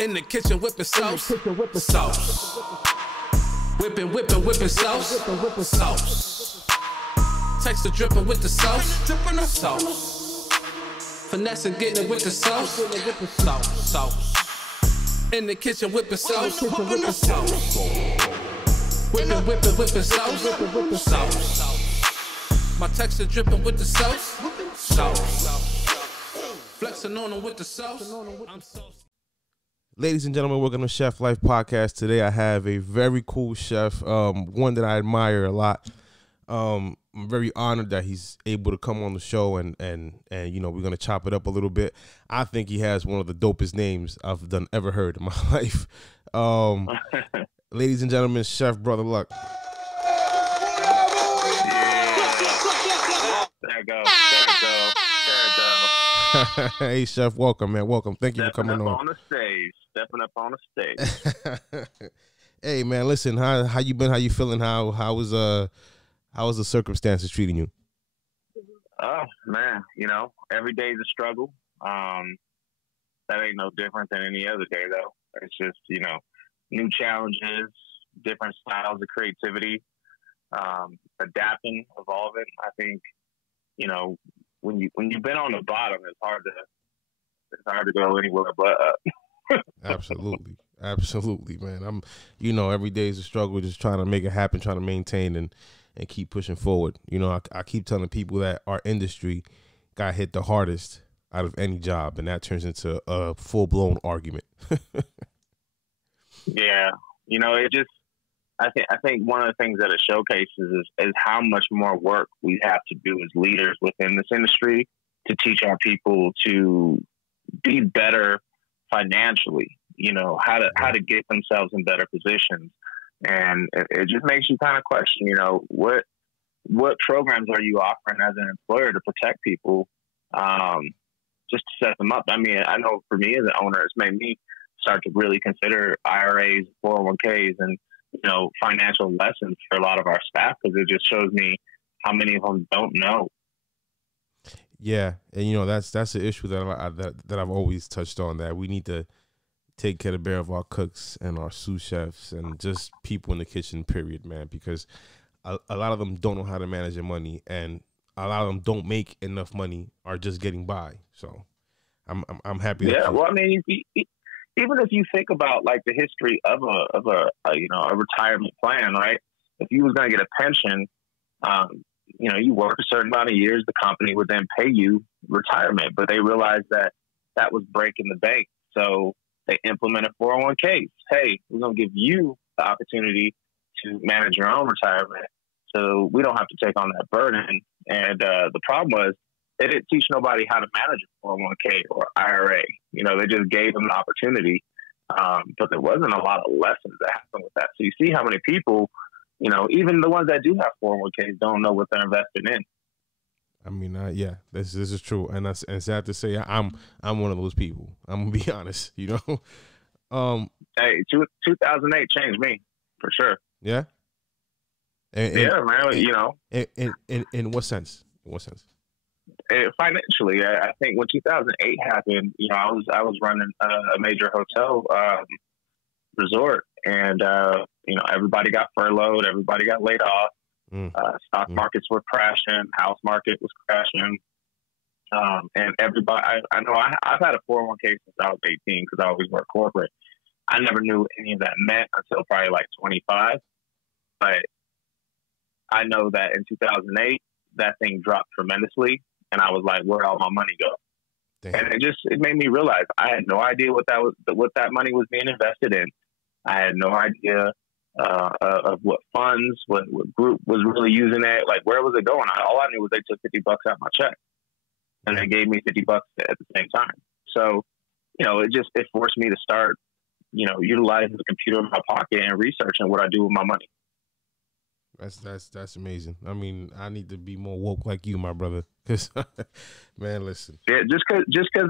In the kitchen whipping sauce. Sauce. Whipping sauce. Sauce. Texture dripping with the sauce. Sauce. Finessing getting it with the sauce. Sauce. In the kitchen whipping sauce. Sauce. Whipping sauce. Sauce. My texture dripping with the sauce. Sauce. Flexing on them with the sauce. I'm saucy. Ladies and gentlemen, welcome to Chef Life Podcast. Today I have a very cool chef, one that I admire a lot. I'm very honored that he's able to come on the show and you know, we're going to chop it up a little bit. I think he has one of the dopest names I've ever heard in my life. Ladies and gentlemen, Chef Brother Luck. There it goes. Hey, Chef, welcome, man. Welcome. Thank you for coming on the stage. Stepping up on the stage. Hey, man, listen, how you been? How you feeling? How was the circumstances treating you? Oh, man, you know, every day's a struggle. That ain't no different than any other day, though. It's just, you know, new challenges, different styles of creativity, adapting, evolving. I think, you know, when you've been on the bottom, it's hard to go anywhere but up. Absolutely, man. You know, every day is a struggle, just trying to make it happen, trying to maintain and keep pushing forward. You know, I keep telling people that our industry got hit the hardest out of any job, and that turns into a full-blown argument. Yeah, you know, I think one of the things that it showcases is how much more work we have to do as leaders within this industry to teach our people to be better financially, you know, how to get themselves in better positions. And it just makes you kind of question, you know, what programs are you offering as an employer to protect people, just to set them up? I mean, I know for me as an owner, it's made me start to really consider IRAs, 401ks, and, you know, financial lessons for a lot of our staff, because it just shows me how many of them don't know. Yeah, and you know that's the issue that I've always touched on, that we need to take care of our cooks and our sous chefs and just people in the kitchen, period, man, because a lot of them don't know how to manage their money, and a lot of them don't make enough money, or just getting by. So I'm happy. Yeah, well, I mean, even if you think about like the history of a you know, a retirement plan, right? If you was going to get a pension, you know, you work a certain amount of years, the company would then pay you retirement, but they realized that was breaking the bank. So they implemented 401ks. Hey, we're going to give you the opportunity to manage your own retirement, so we don't have to take on that burden. And the problem was, they didn't teach nobody how to manage a 401k or IRA. You know, they just gave them the opportunity. But there wasn't a lot of lessons that happened with that. So you see how many people, you know, even the ones that do have 401ks don't know what they're investing in. I mean, yeah, this is true. And sad to say, I'm one of those people. I'm going to be honest, you know. Hey, 2008 changed me, for sure. Yeah? Yeah, man, you know. In what sense? In what sense? Financially, I think when 2008 happened, you know, I was running a major hotel resort, and you know, everybody got furloughed, everybody got laid off. Stock markets were crashing, house market was crashing, and everybody. I know I've had a 401k since I was 18 because I always worked corporate. I never knew any of that meant until probably like 25, but I know that in 2008 that thing dropped tremendously. And I was like, where'd all my money go? Damn. And it made me realize I had no idea what that money was being invested in. I had no idea of what funds, what group was really using it. Like, where was it going? All I knew was they took $50 out my check, and they gave me $50 at the same time. So, you know, it forced me to start, you know, utilizing the computer in my pocket and researching what I do with my money. That's amazing. I mean, I need to be more woke like you, my brother. Cause, man, listen. Yeah, just cause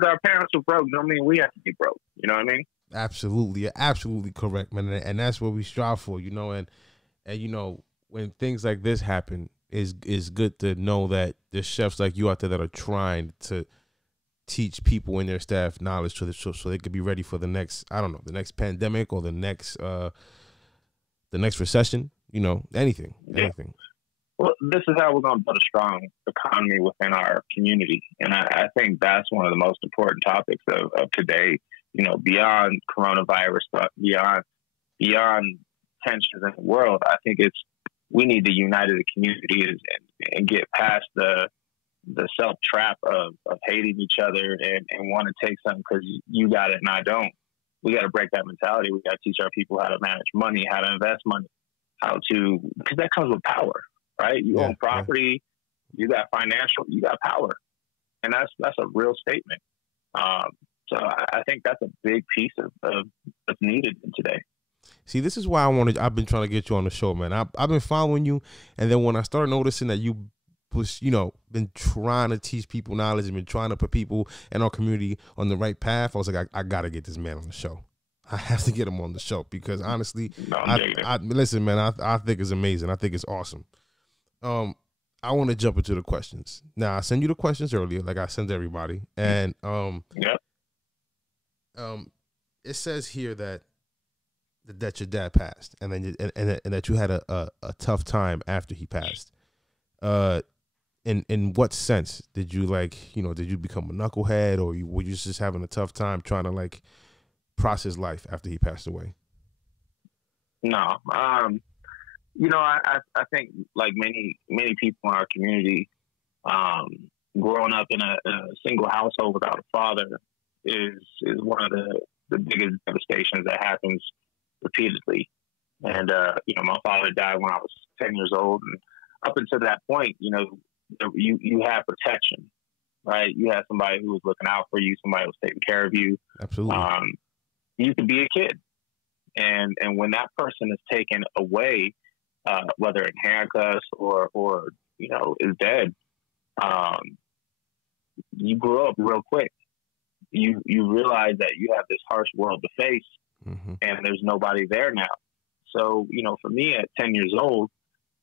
our parents were broke don't mean we have to be broke. You know what I mean? Absolutely, you're absolutely correct, man. And that's what we strive for, you know. And you know, when things like this happen, is good to know that there's chefs like you out there that are trying to teach people in their staff knowledge so they could be ready for the next, I don't know, the next pandemic or the next recession, you know, anything. Well, this is how we're going to build a strong economy within our community. And I think that's one of the most important topics of today, you know, beyond coronavirus, beyond tensions in the world. I think we need to unite as a community and get past the self trap of hating each other and want to take something because you got it and I don't. We got to break that mentality. We got to teach our people how to manage money, how to invest money, because that comes with power, right? You own property, you got financial, you got power, and that's a real statement. So I think that's a big piece of what's needed today. See, this is why I've been trying to get you on the show, man. I've been following you, and then when I started noticing that you was, you know, been trying to teach people knowledge and been trying to put people in our community on the right path, I was like, I got to get this man on the show. I have to get him on the show because honestly, listen, man, I think it's amazing. I think it's awesome. I want to jump into the questions. Now, I sent you the questions earlier, like I sent everybody, and it says here that your dad passed, and then and that you had a tough time after he passed. In what sense did you, like, you know, did you become a knucklehead, or were you just having a tough time trying to like process life after he passed away? No, you know, I think like many people in our community, growing up in a single household without a father is one of the biggest devastations that happens repeatedly. And you know, my father died when I was 10 years old, and up until that point, you know, you had protection, right? You had somebody who was looking out for you, somebody who was taking care of you. Absolutely. You could be a kid, and when that person is taken away, whether in handcuffs or you know is dead, you grow up real quick. You realize that you have this harsh world to face, and there's nobody there now. So, you know, for me at 10 years old,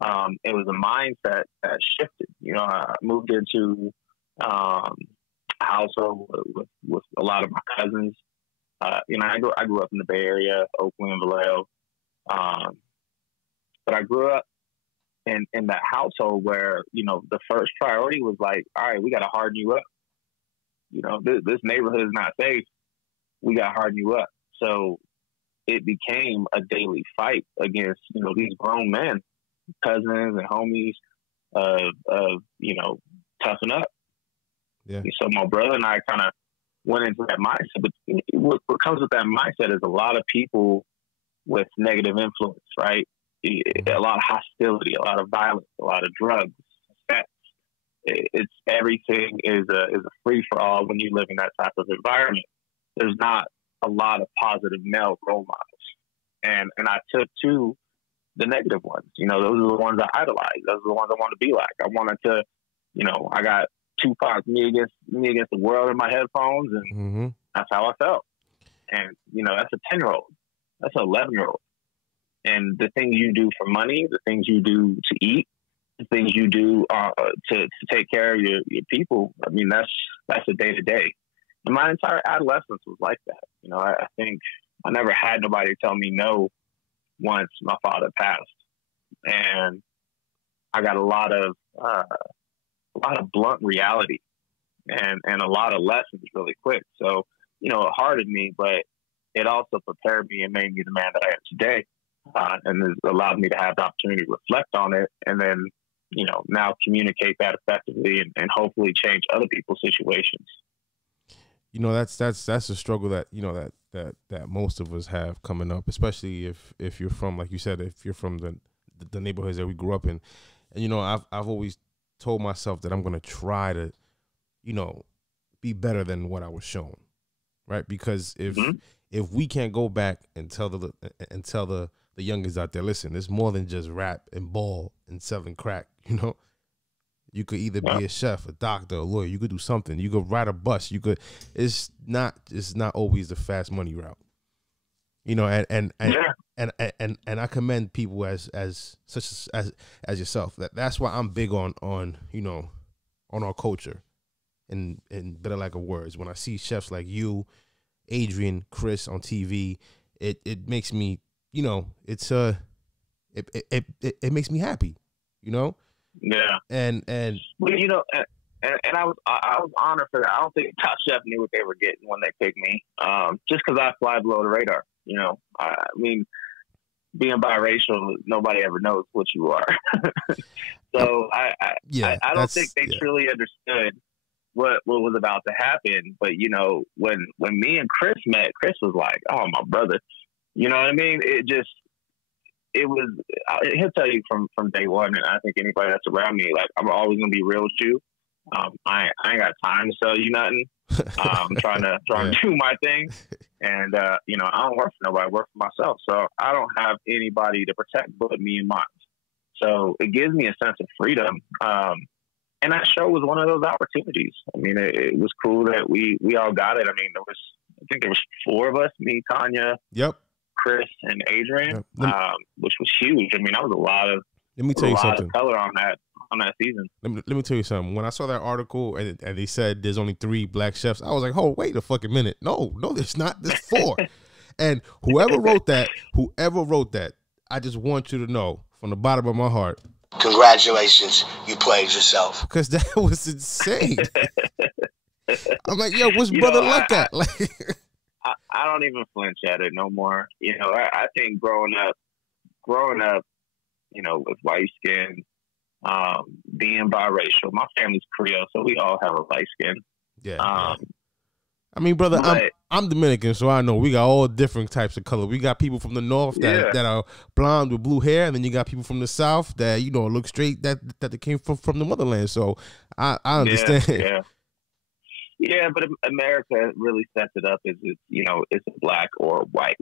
it was a mindset that shifted. You know, I moved into a household with a lot of my cousins. You know, I grew up in the Bay Area, Oakland, Vallejo. But I grew up in that household where, you know, the first priority was like, all right, we got to harden you up. You know, this neighborhood is not safe. We got to harden you up. So it became a daily fight against, you know, these grown men, cousins and homies of you know, toughen up. Yeah. So my brother and I kind of went into that mindset. But what comes with that mindset is a lot of people with negative influence, right? A lot of hostility, a lot of violence, a lot of drugs, sex. It's everything is a free for all when you live in that type of environment. There's not a lot of positive male role models, and I took to the negative ones. You know, those are the ones I idolized. Those are the ones I wanted to be like. I wanted to, you know, I got Tupac, me against the world in my headphones, and that's how I felt. And you know, that's a 10-year-old, that's an 11-year-old. And the things you do for money, the things you do to eat, the things you do to take care of your people, I mean, that's a day-to-day. And my entire adolescence was like that. You know, I think I never had nobody tell me no once my father passed. And I got a lot of blunt reality and a lot of lessons really quick. So, you know, it hardened me, but it also prepared me and made me the man that I am today. And it allowed me to have the opportunity to reflect on it, and then, you know, now communicate that effectively and hopefully change other people's situations. You know, that's a struggle that, you know, that most of us have coming up, especially if you're from, like you said, if you're from the neighborhoods that we grew up in. And, you know, I've always told myself that I'm going to try to, you know, be better than what I was shown. Right. Because if we can't go back and tell the youngest out there, listen, there's more than just rap and ball and selling crack. You know, you could either be a chef, a doctor, a lawyer. You could do something. You could ride a bus. You could. It's not always the fast money route. You know, and I commend people as yourself. That's why I'm big on, you know, on our culture in better lack of words. When I see chefs like you, Adrian, Chris on TV, it makes me, you know, it makes me happy, you know. Yeah. And well, you know, and I was honored for that. I don't think Top Chef knew what they were getting when they picked me, just because I fly below the radar. You know, I mean, being biracial, nobody ever knows what you are. So I don't think they truly understood what was about to happen. But you know, when me and Chris met, Chris was like, "Oh, my brother," you know what I mean? It was. He'll tell you from day one, and I think anybody that's around me, like, I'm always gonna be real with you. I ain't got time to sell you nothing. I'm trying to do my thing, and you know, I don't work for nobody. I work for myself, so I don't have anybody to protect but me and mine. So it gives me a sense of freedom. And that show was one of those opportunities. I mean, it was cool that we all got it. I mean, I think there was 4 of us: me, Tanya, Chris, and Adrian, which was huge. I mean, that was a lot of. Let me tell you something. Of color on that season. Let me tell you something. When I saw that article and they said there's only 3 black chefs, I was like, oh, wait a fucking minute. No, there's not. There's 4. And whoever wrote that, I just want you to know from the bottom of my heart, congratulations, you played yourself. Because that was insane. I'm like, yo, what's brother luck at? Like, I don't even flinch at it no more. You know, I think growing up, you know, with white skin, being biracial, my family's Creole, so we all have a light skin. Yeah. I mean, brother, I'm Dominican, so I know we got all different types of color. We got people from the north that are blonde with blue hair, and then you got people from the south that, you know, look straight that they came from the motherland. So I understand. Yeah, but America really sets it up as you know, it's black or white,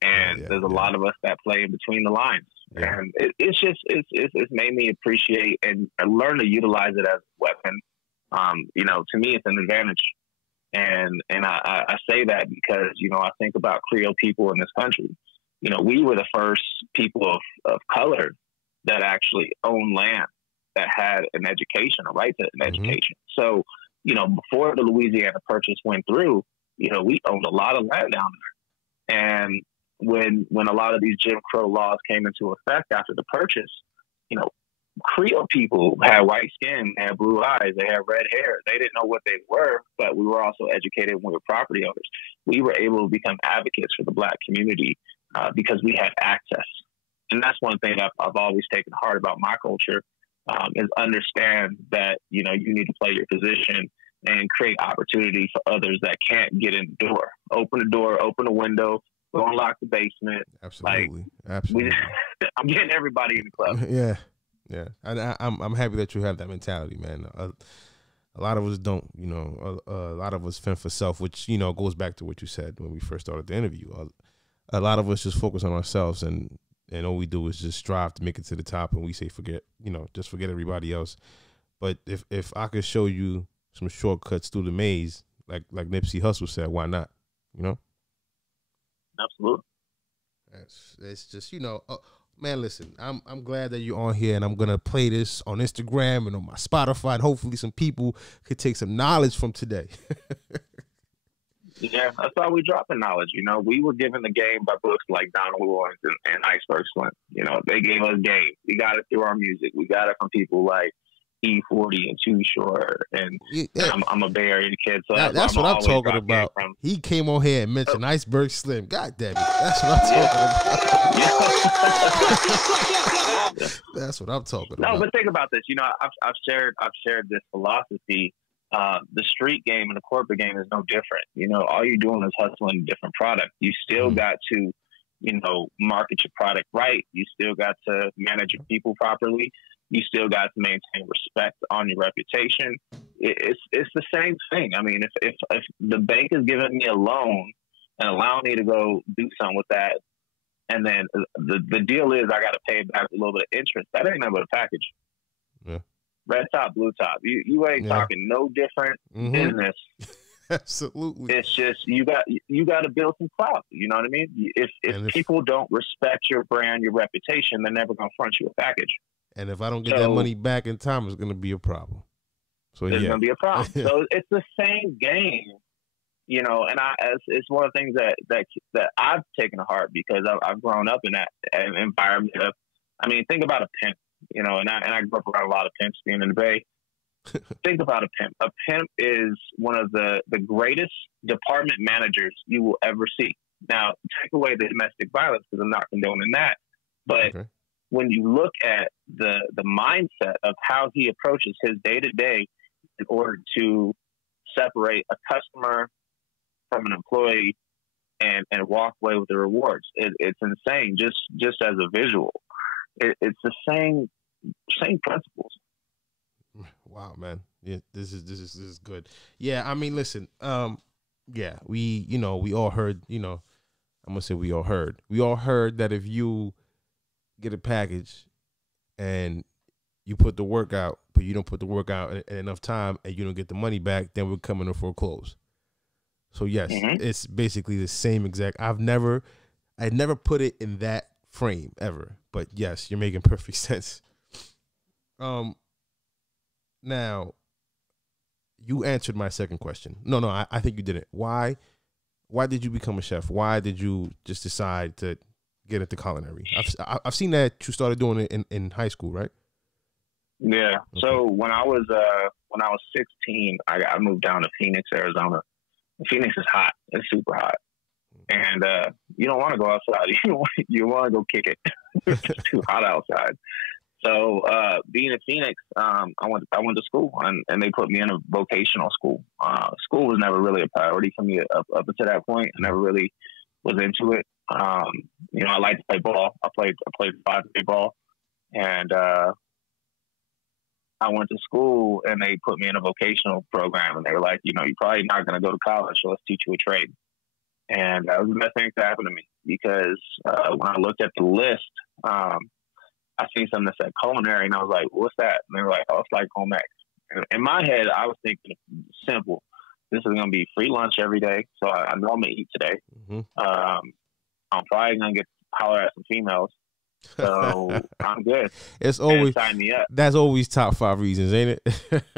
and there's a lot of us that play in between the lines, and it's made me appreciate and learn to utilize it as a weapon. You know, to me, it's an advantage. And I say that because, you know, I think about Creole people in this country. You know, we were the first people of color that actually owned land, that had an education, a right to an education. So, you know, before the Louisiana Purchase went through, you know, we owned a lot of land down there. And when a lot of these Jim Crow laws came into effect after the purchase, you know, Creole people had white skin, they had blue eyes, they had red hair. They didn't know what they were, but we were also educated when we were property owners. We were able to become advocates for the black community because we had access. And that's one thing I've always taken heart about my culture, is understand that, you know, you need to play your position and create opportunity for others that can't get in the door. Open the door, open the window, go unlock the basement. Absolutely. I'm getting everybody in the club. Yeah, I'm happy that you have that mentality, man. A lot of us don't, you know. A lot of us fend for self, which, you know, goes back to what you said when we first started the interview. A lot of us just focus on ourselves, and all we do is just strive to make it to the top, and we say forget everybody else. But if I could show you some shortcuts through the maze, like Nipsey Hussle said, why not? You know. Absolutely. It's just, you know. Man, listen, I'm glad that you're on here, and I'm going to play this on Instagram and on my Spotify, and hopefully some people could take some knowledge from today. Yeah, that's why we dropping knowledge. You know, we were given the game by books like Donald Lawrence and Iceberg Slim. You know, they gave us game. We got it through our music. We got it from people like E40 and Too Short, and I'm a Bay Area kid, so that's what I'm talking about. He came on here and mentioned Iceberg Slim. God damn it, that's what I'm talking about. That's what I'm talking about. No, but think about this. You know, I've shared this philosophy. The street game and the corporate game is no different. You know, all you're doing is hustling a different product. You still got to, you know, market your product right. You still got to manage your people properly. You still got to maintain respect on your reputation. It's the same thing. I mean, if the bank is giving me a loan and allowing me to go do something with that, and then the deal is I got to pay back a little bit of interest, that ain't nothing but a package. Yeah. Red top, blue top. You ain't talking no different business. Absolutely. It's just you got to build some clout. You know what I mean? If people don't respect your brand, your reputation, they're never gonna front you a package. And if I don't get that money back in time, it's gonna be a problem. So there's going to be a problem. So it's the same game, you know. And it's one of the things that I've taken to heart because I've grown up in that environment of. I mean, think about a pimp, you know, and I grew up around a lot of pimps being in the Bay. Think about a pimp. A pimp is one of the greatest department managers you will ever see. Now, take away the domestic violence because I'm not condoning that. But when you look at the mindset of how he approaches his day-to-day in order to separate a customer from an employee and walk away with the rewards, it's insane just as a visual. It's the same principles. Wow, man. Yeah, this is good. Yeah, I mean, listen, yeah, we all heard, I'm gonna say we all heard that if you get a package and you put the work out, but you don't put the work out in enough time and you don't get the money back, then we're coming to foreclose. So yes, it's basically the same exact. I never put it in that frame ever, but yes, you're making perfect sense. Now, you answered my second question. No, I think you didn't. Why did you become a chef? Why did you just decide to get into culinary? I've seen that you started doing it in high school, right? Yeah. Okay. So when I was 16, I moved down to Phoenix, Arizona. Phoenix is hot. It's super hot, and you don't want to go outside. You want to go kick it. It's too hot outside. So being in Phoenix, I went to school and they put me in a vocational school. School was never really a priority for me up until that point. I never really was into it. I like to play ball. I played 5-day ball, and I went to school and they put me in a vocational program, and they were like, you're probably not going to go to college, so let's teach you a trade. And that was the best thing that happened to me because when I looked at the list, I seen something that said culinary, and I was like, what's that? And they were like, oh, it's like home ec. In my head, I was thinking simple. This is going to be free lunch every day, so I know I'm going to eat today. I'm probably going to get holler at some females, so I'm good. It's always sign me up. That's always top 5 reasons, ain't it?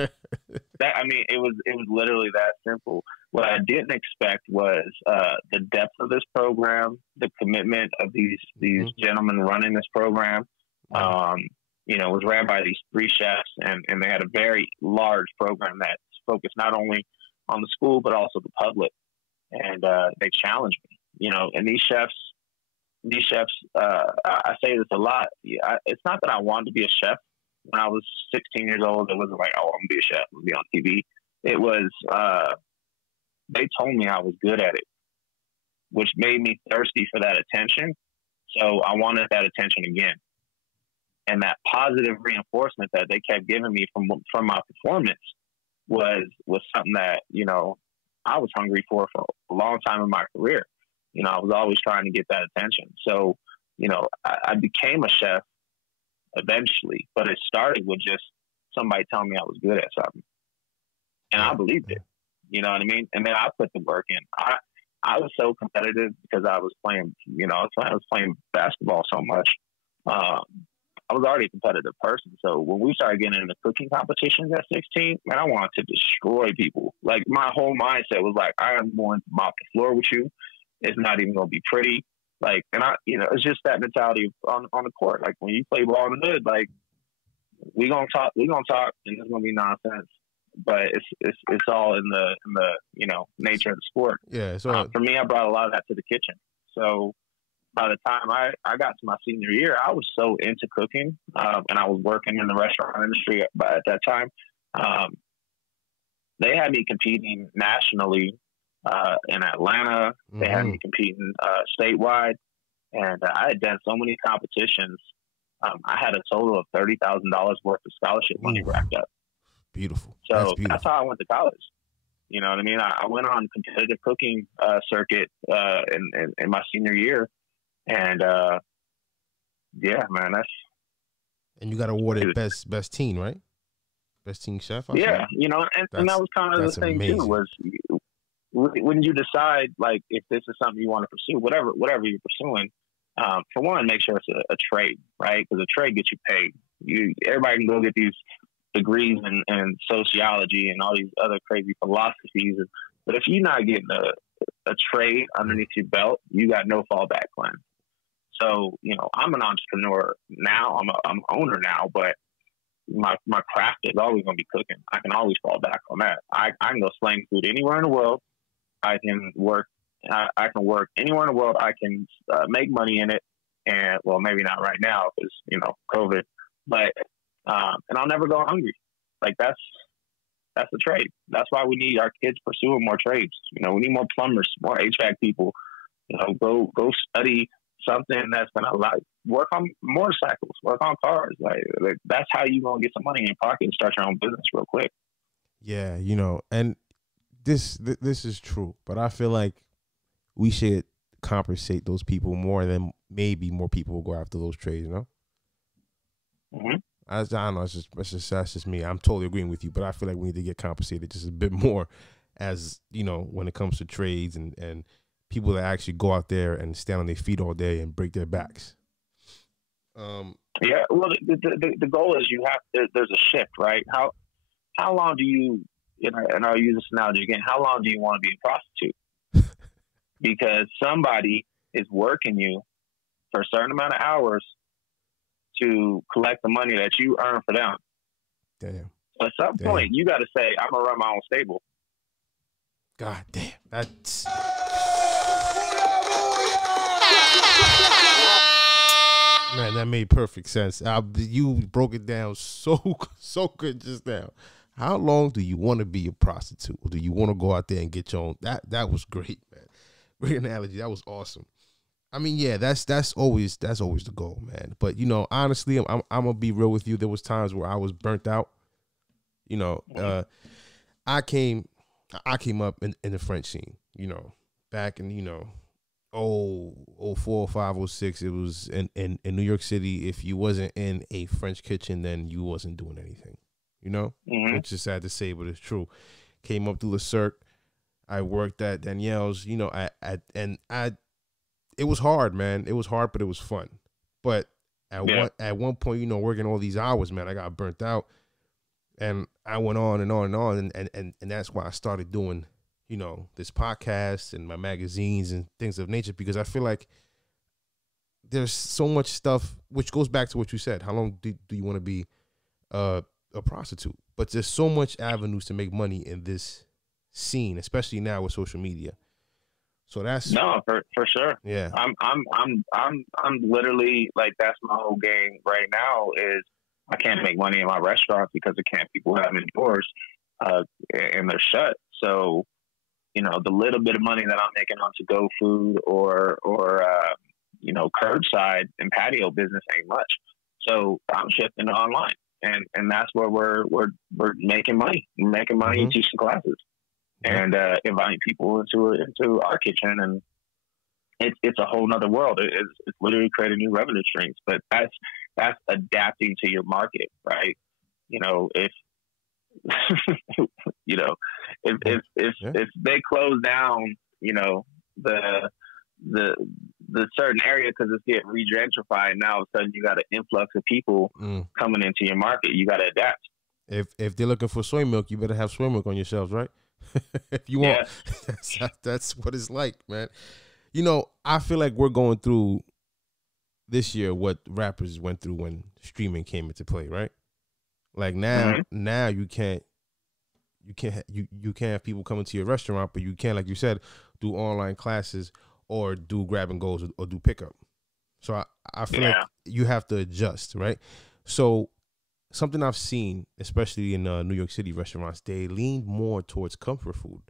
It was literally that simple. What I didn't expect was the depth of this program, the commitment of these gentlemen running this program. It was ran by these 3 chefs, and they had a very large program that's focused not only on the school but also the public. And they challenged me, and these chefs. I say this a lot. It's not that I wanted to be a chef. When I was 16 years old, it wasn't like, oh, I'm gonna be a chef, I'm gonna be on TV. It was they told me I was good at it, which made me thirsty for that attention. So I wanted that attention again. And that positive reinforcement that they kept giving me from my performance was something that, I was hungry for a long time in my career. I was always trying to get that attention. So, I became a chef eventually, but it started with just somebody telling me I was good at something. And I believed it. You know what I mean? And then I put the work in. I was so competitive because I was playing, I was playing basketball so much. I was already a competitive person. So when we started getting into cooking competitions at 16, man, I wanted to destroy people. Like, my whole mindset was like, I am going to mop the floor with you. It's not even going to be pretty. Like, and it's just that mentality on the court. Like, when you play ball in the hood, like, we're going to talk, and it's going to be nonsense. But it's all in the nature of the sport. Yeah. So for me, I brought a lot of that to the kitchen. So by the time I got to my senior year, I was so into cooking, and I was working in the restaurant industry at that time. They had me competing nationally in Atlanta. They had me competing statewide, and I had done so many competitions. I had a total of $30,000 worth of scholarship money racked up. Beautiful. So that's how I went to college. You know what I mean? I went on competitive cooking circuit in my senior year, and yeah, man, and you got awarded best teen, right? Best teen chef. Yeah, and that was kind of the thing amazing. Too. Was when you decide, like, if this is something you want to pursue, whatever you're pursuing, for one, make sure it's a trade, right? Because a trade gets you paid. Everybody can go get these degrees in sociology and all these other crazy philosophies. But if you're not getting a trade underneath your belt, you got no fallback plan. So, you know, I'm an entrepreneur now. I'm an owner now, but my craft is always going to be cooking. I can always fall back on that. I can go slang food anywhere in the world. I can work anywhere in the world. I can make money in it. And, well, maybe not right now because, you know, COVID. But, and I'll never go hungry. Like, that's the trade. That's why we need our kids pursuing more trades. You know, we need more plumbers, more HVAC people. You know, go study something that's going to work on motorcycles, work on cars. Like that's how you going to get some money in your pocket and start your own business real quick. Yeah, you know, and this is true, but I feel like we should compensate those people more than maybe more people will go after those trades, you know? Mm-hmm. I don't know. That's just me. I'm totally agreeing with you, but I feel like we need to get compensated just a bit more, as you know, when it comes to trades and people that actually go out there and stand on their feet all day and break their backs. Yeah. Well, the goal is there's a shift, right? How long do you know? And I'll use this analogy again. How long do you want to be a prostitute? Because somebody is working you for a certain amount of hours to collect the money that you earn for them. Damn. So at some point, you got to say, I'm going to run my own stable. God damn. That's... Man, that made perfect sense. You broke it down so good just now. How long do you want to be a prostitute? Or do you want to go out there and get your own? That was great, man. Great analogy. That was awesome. I mean, yeah, that's always the goal, man. But you know, honestly, I'm gonna be real with you. There was times where I was burnt out. You know, I came up in the French scene. You know, back in 04, 05, 06. It was in New York City. If you wasn't in a French kitchen, then you wasn't doing anything. You know, which is sad to say, but it's true. Came up through the Cirque. I worked at Danielle's. You know, it was hard, man. It was hard, but it was fun. But at one point, you know, working all these hours, man, I got burnt out, and I went on and on and on, and that's why I started doing, you know, this podcast and my magazines and things of nature, because I feel like there's so much stuff, which goes back to what you said. How long do you want to be a prostitute? But there's so much avenues to make money in this scene, especially now with social media. So that's for sure. Yeah, I'm literally like, that's my whole game right now. Is I can't make money in my restaurant because I can't. People have indoors, and they're shut. So, you know, the little bit of money that I'm making on to-go food or you know, curbside and patio business ain't much. So I'm shifting to online, and that's where we're making money. We're making money teaching classes. And inviting people into our kitchen, and it's a whole nother world. It's literally creating new revenue streams. But that's adapting to your market, right? You know, if you know, if they close down, you know, the certain area because it's getting re-gentrified, now all of a sudden you got an influx of people coming into your market. You got to adapt. If they're looking for soy milk, you better have soy milk on your shelves, right? If you want, that's what it's like, man. You know, I feel like we're going through this year what rappers went through when streaming came into play, right? Like now you can't have people coming to your restaurant, but you can, like you said, do online classes or do grab and goes or do pickup. So I feel like you have to adjust, right? So something I've seen, especially in New York City restaurants, they lean more towards comfort food,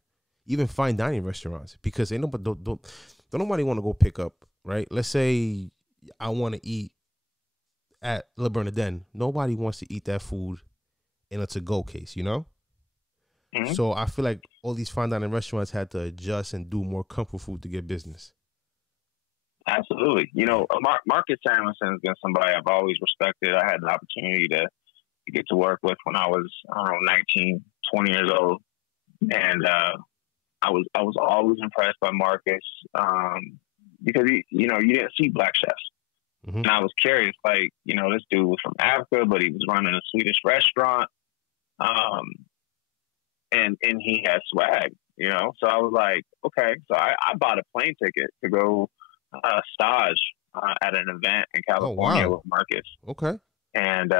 even fine dining restaurants, because don't nobody want to go pick up, right? Let's say I want to eat at Le Bernardin. Nobody wants to eat that food in a to-go case, you know? So I feel like all these fine dining restaurants had to adjust and do more comfort food to get business. Absolutely. You know, Marcus Samuelsson has been somebody I've always respected. I had the opportunity to get to work with when I was, 19, 20 years old. And I was always impressed by Marcus because, you didn't see black chefs. And I was curious, like, this dude was from Africa, but he was running a Swedish restaurant. And he had swag, you know. So I was like, okay. So I bought a plane ticket to go stage at an event in California with Marcus. Okay. And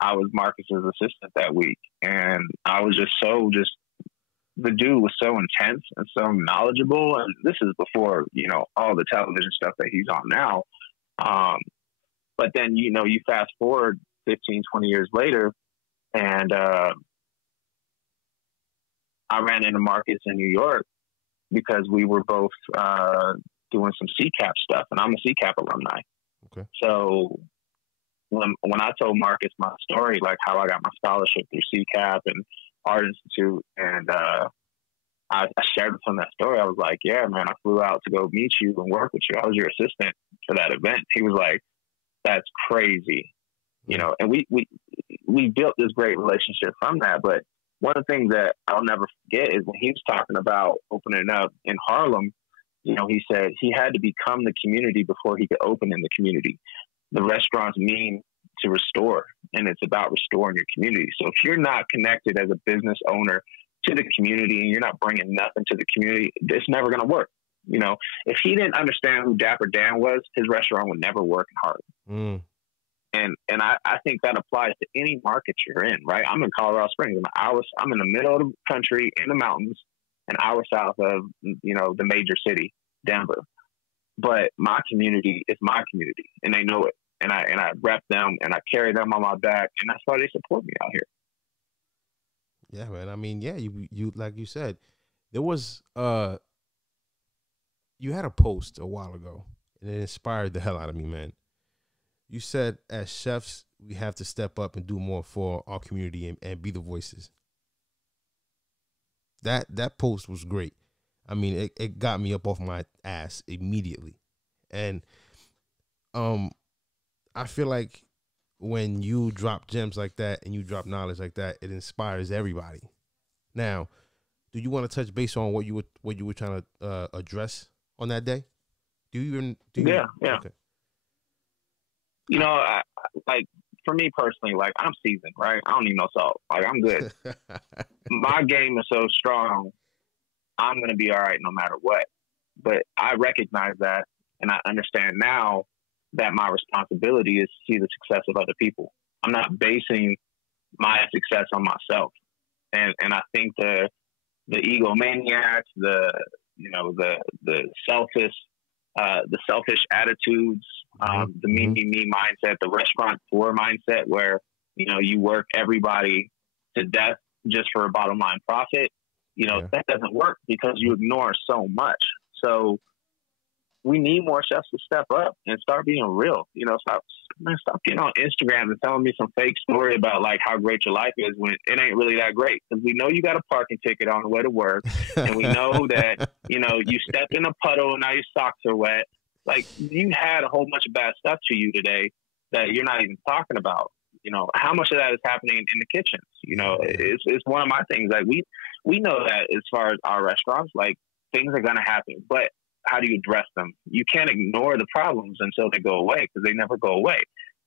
I was Marcus's assistant that week, and I was the dude was so intense and so knowledgeable. And this is before, you know, all the television stuff that he's on now. But then, you know, you fast forward 15, 20 years later, and I ran into Marcus in New York because we were both doing some CCAP stuff, and I'm a CCAP alumni. Okay. So when I told Marcus my story, like how I got my scholarship through CCAP and Art Institute, and I shared with him that story, I was like, yeah, man, I flew out to go meet you and work with you. I was your assistant for that event. He was like, that's crazy. You know, and we built this great relationship from that. But one of the things that I'll never forget is when he was talking about opening up in Harlem, you know, he said he had to become the community before he could open in the community. The restaurants mean to restore, and it's about restoring your community. So if you're not connected as a business owner to the community and you're not bringing nothing to the community, it's never going to work. You know, if he didn't understand who Dapper Dan was, his restaurant would never work in Harlem. And I think that applies to any market you're in, right? I'm in Colorado Springs. I'm in the middle of the country, in the mountains, an hour south of, you know, the major city, Denver. But my community is my community, and they know it. And I rep them, and I carry them on my back, and that's why they support me out here. Yeah, man. I mean, yeah, you like you said, there was you had a post a while ago, and it inspired the hell out of me, man. You said, as chefs, we have to step up and do more for our community and be the voices. That post was great. I mean, it got me up off my ass immediately. And I feel like when you drop gems like that and you drop knowledge like that, it inspires everybody. Now, do you want to touch base on what you were trying to address on that day? Yeah. Okay. You know, like for me personally, like I'm seasoned, right? I don't need no salt. Like I'm good. My game is so strong, I'm going to be all right no matter what. But I recognize that, and I understand now that my responsibility is to see the success of other people. I'm not basing my success on myself. And I think the egomaniacs, the selfish attitudes, the me mindset, the restaurateur mindset, where, you know, you work everybody to death just for a bottom line profit. You know, that doesn't work because you ignore so much. So we need more chefs to step up and start being real. You know, stop getting on Instagram and telling me some fake story about like how great your life is when it ain't really that great. Because we know you got a parking ticket on the way to work, and we know that, you know, you stepped in a puddle and now your socks are wet. Like, you had a whole bunch of bad stuff to you today that you're not even talking about. You know, how much of that is happening in the kitchens? You know, it's one of my things. Like, we know that as far as our restaurants, like, things are going to happen, but how do you address them? You can't ignore the problems until they go away, because they never go away.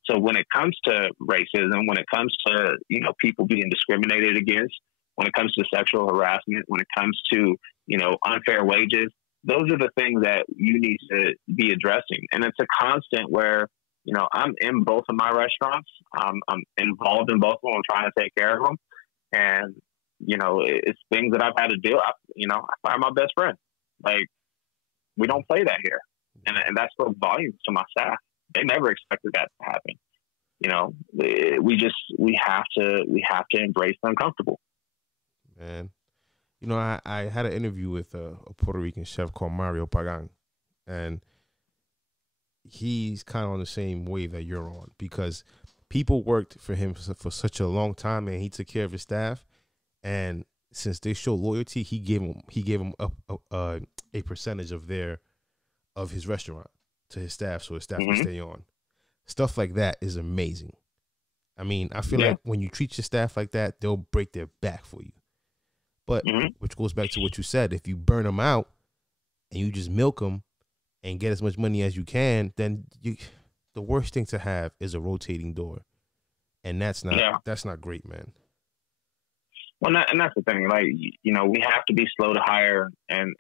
So when it comes to racism, when it comes to, you know, people being discriminated against, when it comes to sexual harassment, when it comes to, you know, unfair wages, those are the things that you need to be addressing. And it's a constant where, you know, I'm in both of my restaurants. I'm involved in both of them. I'm trying to take care of them. And, you know, it's things that I've had to deal. I fire my best friend. Like, we don't play that here. And that spoke volumes to my staff. They never expected that to happen. You know, we have to embrace the uncomfortable. Man, you know, I had an interview with a Puerto Rican chef called Mario Pagan, and he's kind of on the same wave that you're on, because people worked for him for such a long time, and he took care of his staff. And since they showed loyalty, he gave him a percentage of his restaurant to his staff, so his staff can stay on. Stuff like that is amazing. I mean, I feel like when you treat your staff like that, they'll break their back for you. But which goes back to what you said: if you burn them out and you just milk them and get as much money as you can, then the worst thing to have is a rotating door. and that's not great, man. Well, and that's the thing. Like, you know, we have to be slow to hire and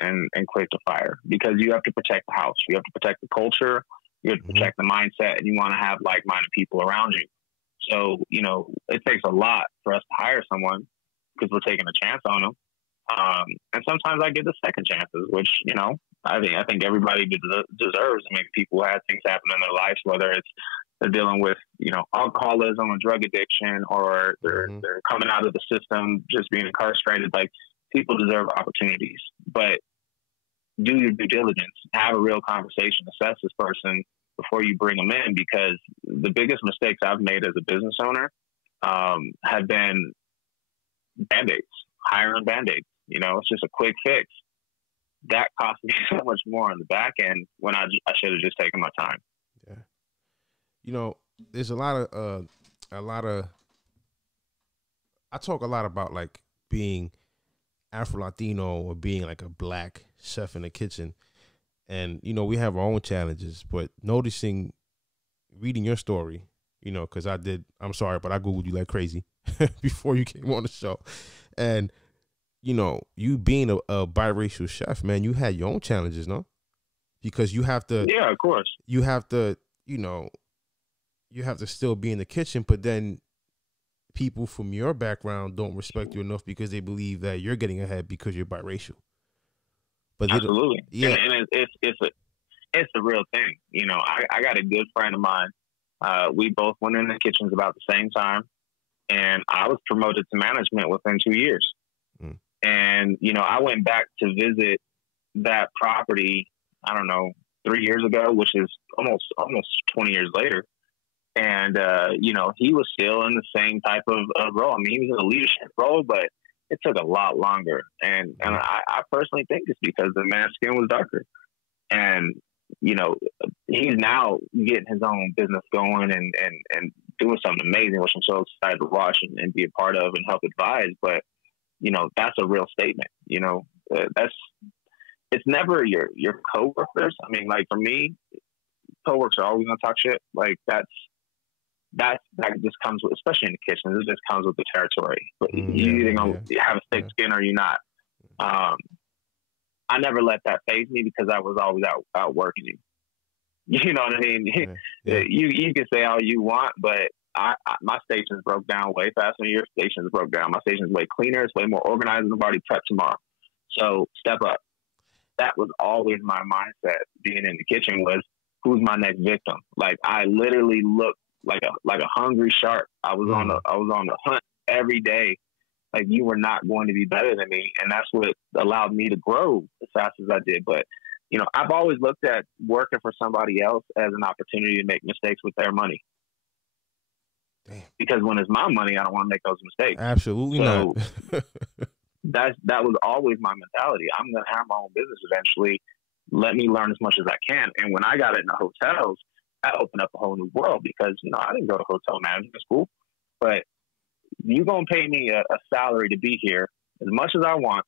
quick to fire, because you have to protect the house. You have to protect the culture. You have to protect the mindset, and you want to have like-minded people around you. So, you know, it takes a lot for us to hire someone because we're taking a chance on them. And sometimes I give the second chances, which, you know, I think everybody deserves. I mean, people have things happen in their lives, whether it's they're dealing with, you know, alcoholism or drug addiction, or they're coming out of the system, just being incarcerated. Like, people deserve opportunities, but do your due diligence, have a real conversation, assess this person before you bring them in, because the biggest mistakes I've made as a business owner have been Band-Aids, hiring Band-Aids. You know, it's just a quick fix. That cost me so much more on the back end when I should have just taken my time. Yeah. You know, there's a lot of, I talk a lot about like being Afro-Latino or being like a black chef in the kitchen. And, you know, we have our own challenges, but reading your story, you know, because I'm sorry, but I Googled you like crazy before you came on the show. And, you know, you being a biracial chef, man, you had your own challenges, no? Because you have to. Yeah, of course. You have to, you know, you have to still be in the kitchen, but then people from your background don't respect you enough because they believe that you're getting ahead because you're biracial. But absolutely, yeah, and it's a real thing. You know, I got a good friend of mine. We both went in the kitchens about the same time, and I was promoted to management within 2 years. And, you know, I went back to visit that property, I don't know, 3 years ago, which is almost 20 years later. And, you know, he was still in the same type of role. I mean, he was in a leadership role, but it took a lot longer. And I personally think it's because the man's skin was darker. And, you know, he's now getting his own business going and doing something amazing, which I'm so excited to watch and be a part of and help advise. But, you know, that's a real statement. You know, it's never your coworkers. I mean, like, for me, coworkers are always gonna talk shit. Like, that just comes with, especially in the kitchen, it just comes with the territory. But you either gonna have a thick skin or you're not. I never let that faze me because I was always out working you. You know what I mean? Yeah. You can say all you want, but my stations broke down way faster than your stations broke down. My station's way cleaner. It's way more organized. I've already prepped tomorrow. So step up. That was always my mindset being in the kitchen, was who's my next victim? Like, I literally looked like a hungry shark. I was on the hunt every day. Like, you were not going to be better than me. And that's what allowed me to grow as fast as I did. But, you know, I've always looked at working for somebody else as an opportunity to make mistakes with their money. Damn. Because when it's my money, I don't want to make those mistakes. Absolutely not. that was always my mentality. I'm going to have my own business eventually. Let me learn as much as I can. And when I got into hotels, I opened up a whole new world, because, you know, I didn't go to hotel management school, but you're going to pay me a salary to be here as much as I want,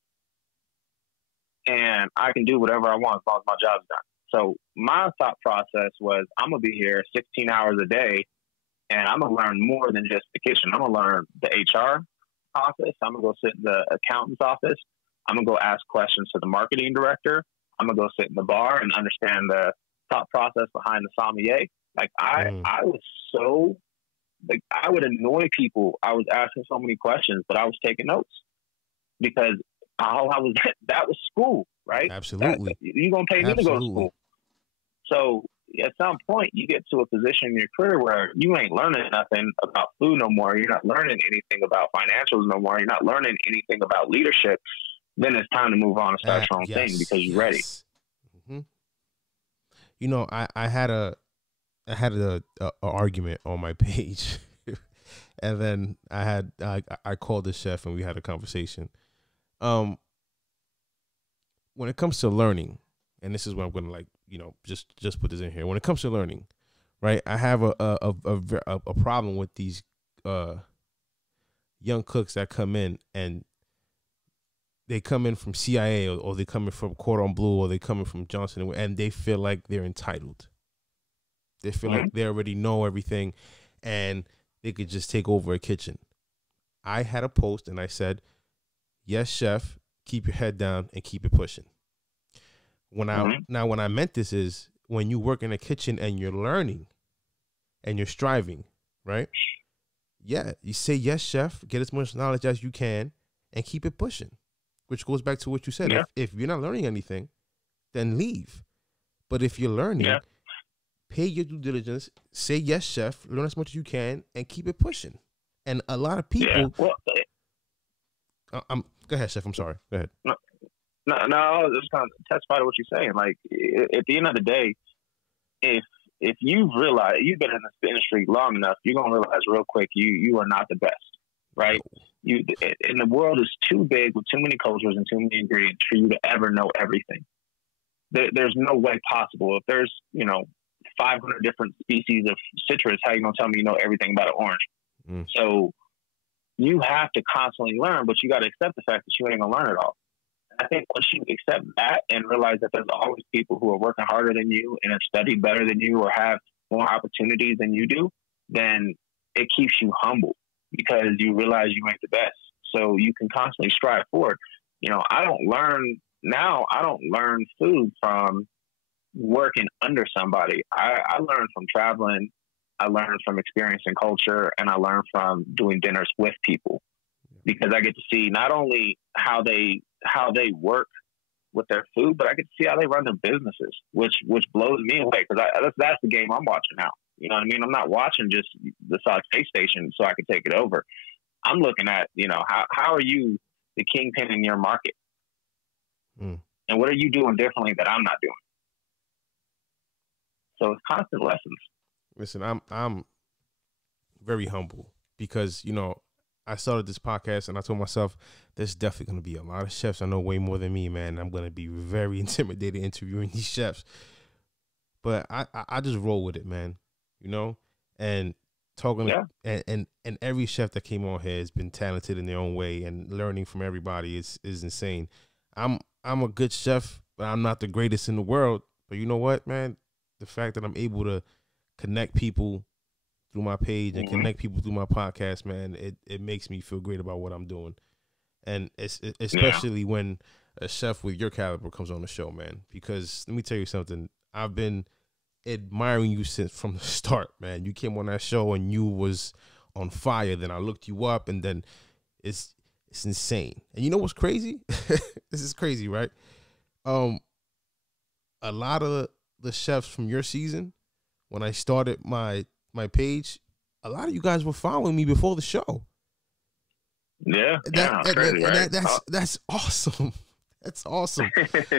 and I can do whatever I want as long as my job's done. So my thought process was, I'm going to be here 16 hours a day, and I'm going to learn more than just the kitchen. I'm going to learn the HR office. I'm going to go sit in the accountant's office. I'm going to go ask questions to the marketing director. I'm going to go sit in the bar and understand the thought process behind the sommelier. Like, I was so, like, I would annoy people. I was asking so many questions, but I was taking notes, because all I was, that was school, right? Absolutely. You're going to pay me to go to school. So at some point, you get to a position in your career where you ain't learning nothing about food no more. You're not learning anything about financials no more. You're not learning anything about leadership. Then it's time to move on and start your own thing, because you're ready. Mm-hmm. You know, I had a argument on my page, and then I called the chef and we had a conversation. When it comes to learning, and this is what I'm going to, like, you know, just put this in here. When it comes to learning, right? I have a problem with these young cooks that come in, and they come in from CIA, or they come in from Cordon Bleu, or they come in from Johnson, and they feel like they're entitled. They feel like they already know everything, and they could just take over a kitchen. I had a post and I said, yes, chef, keep your head down and keep it pushing. Now, when I meant this is when you work in a kitchen and you're learning and you're striving, right? Yeah, you say, yes, chef, get as much knowledge as you can and keep it pushing, which goes back to what you said. Yeah. If you're not learning anything, then leave. But if you're learning, pay your due diligence, say, yes, chef, learn as much as you can and keep it pushing. And a lot of people... Well, go ahead, chef. I'm sorry. Go ahead. No, I was just kind of testify to what you're saying. Like, at the end of the day, if you've realized you've been in this industry long enough, you're gonna realize real quick you are not the best, right? And the world is too big with too many cultures and too many ingredients for you to ever know everything. There's no way possible. If there's 500 different species of citrus, how you gonna tell me you know everything about an orange? So you have to constantly learn, but you got to accept the fact that you ain't gonna learn it all. I think once you accept that and realize that there's always people who are working harder than you and have studied better than you or have more opportunities than you do, then it keeps you humble because you realize you ain't the best. So you can constantly strive forward. I don't learn food from working under somebody. I learn from traveling. I learn from experiencing culture, and I learn from doing dinners with people because I get to see not only how they work with their food, but I get to see how they run their businesses, which blows me away because that's the game I'm watching now. You know what I mean? I'm not watching just the saute station so I can take it over. I'm looking at, how are you the kingpin in your market? And what are you doing differently that I'm not doing? So it's constant lessons. Listen, I'm very humble because, I started this podcast and I told myself there's definitely going to be a lot of chefs I know way more than me, man. I'm going to be very intimidated interviewing these chefs. But I just roll with it, man, and talking and every chef that came on here has been talented in their own way, and learning from everybody is insane. I'm a good chef, but I'm not the greatest in the world. But you know what, man? The fact that I'm able to connect people through my page and connect people through my podcast, man, it makes me feel great about what I'm doing. And especially when a chef with your caliber comes on the show, man, because let me tell you something. I've been admiring you from the start, man. You came on that show and you was on fire. Then I looked you up, and then it's insane. And you know what's crazy? This is crazy, right? A lot of the chefs from your season, when I started my page, a lot of you guys were following me before the show. That's awesome. That's awesome.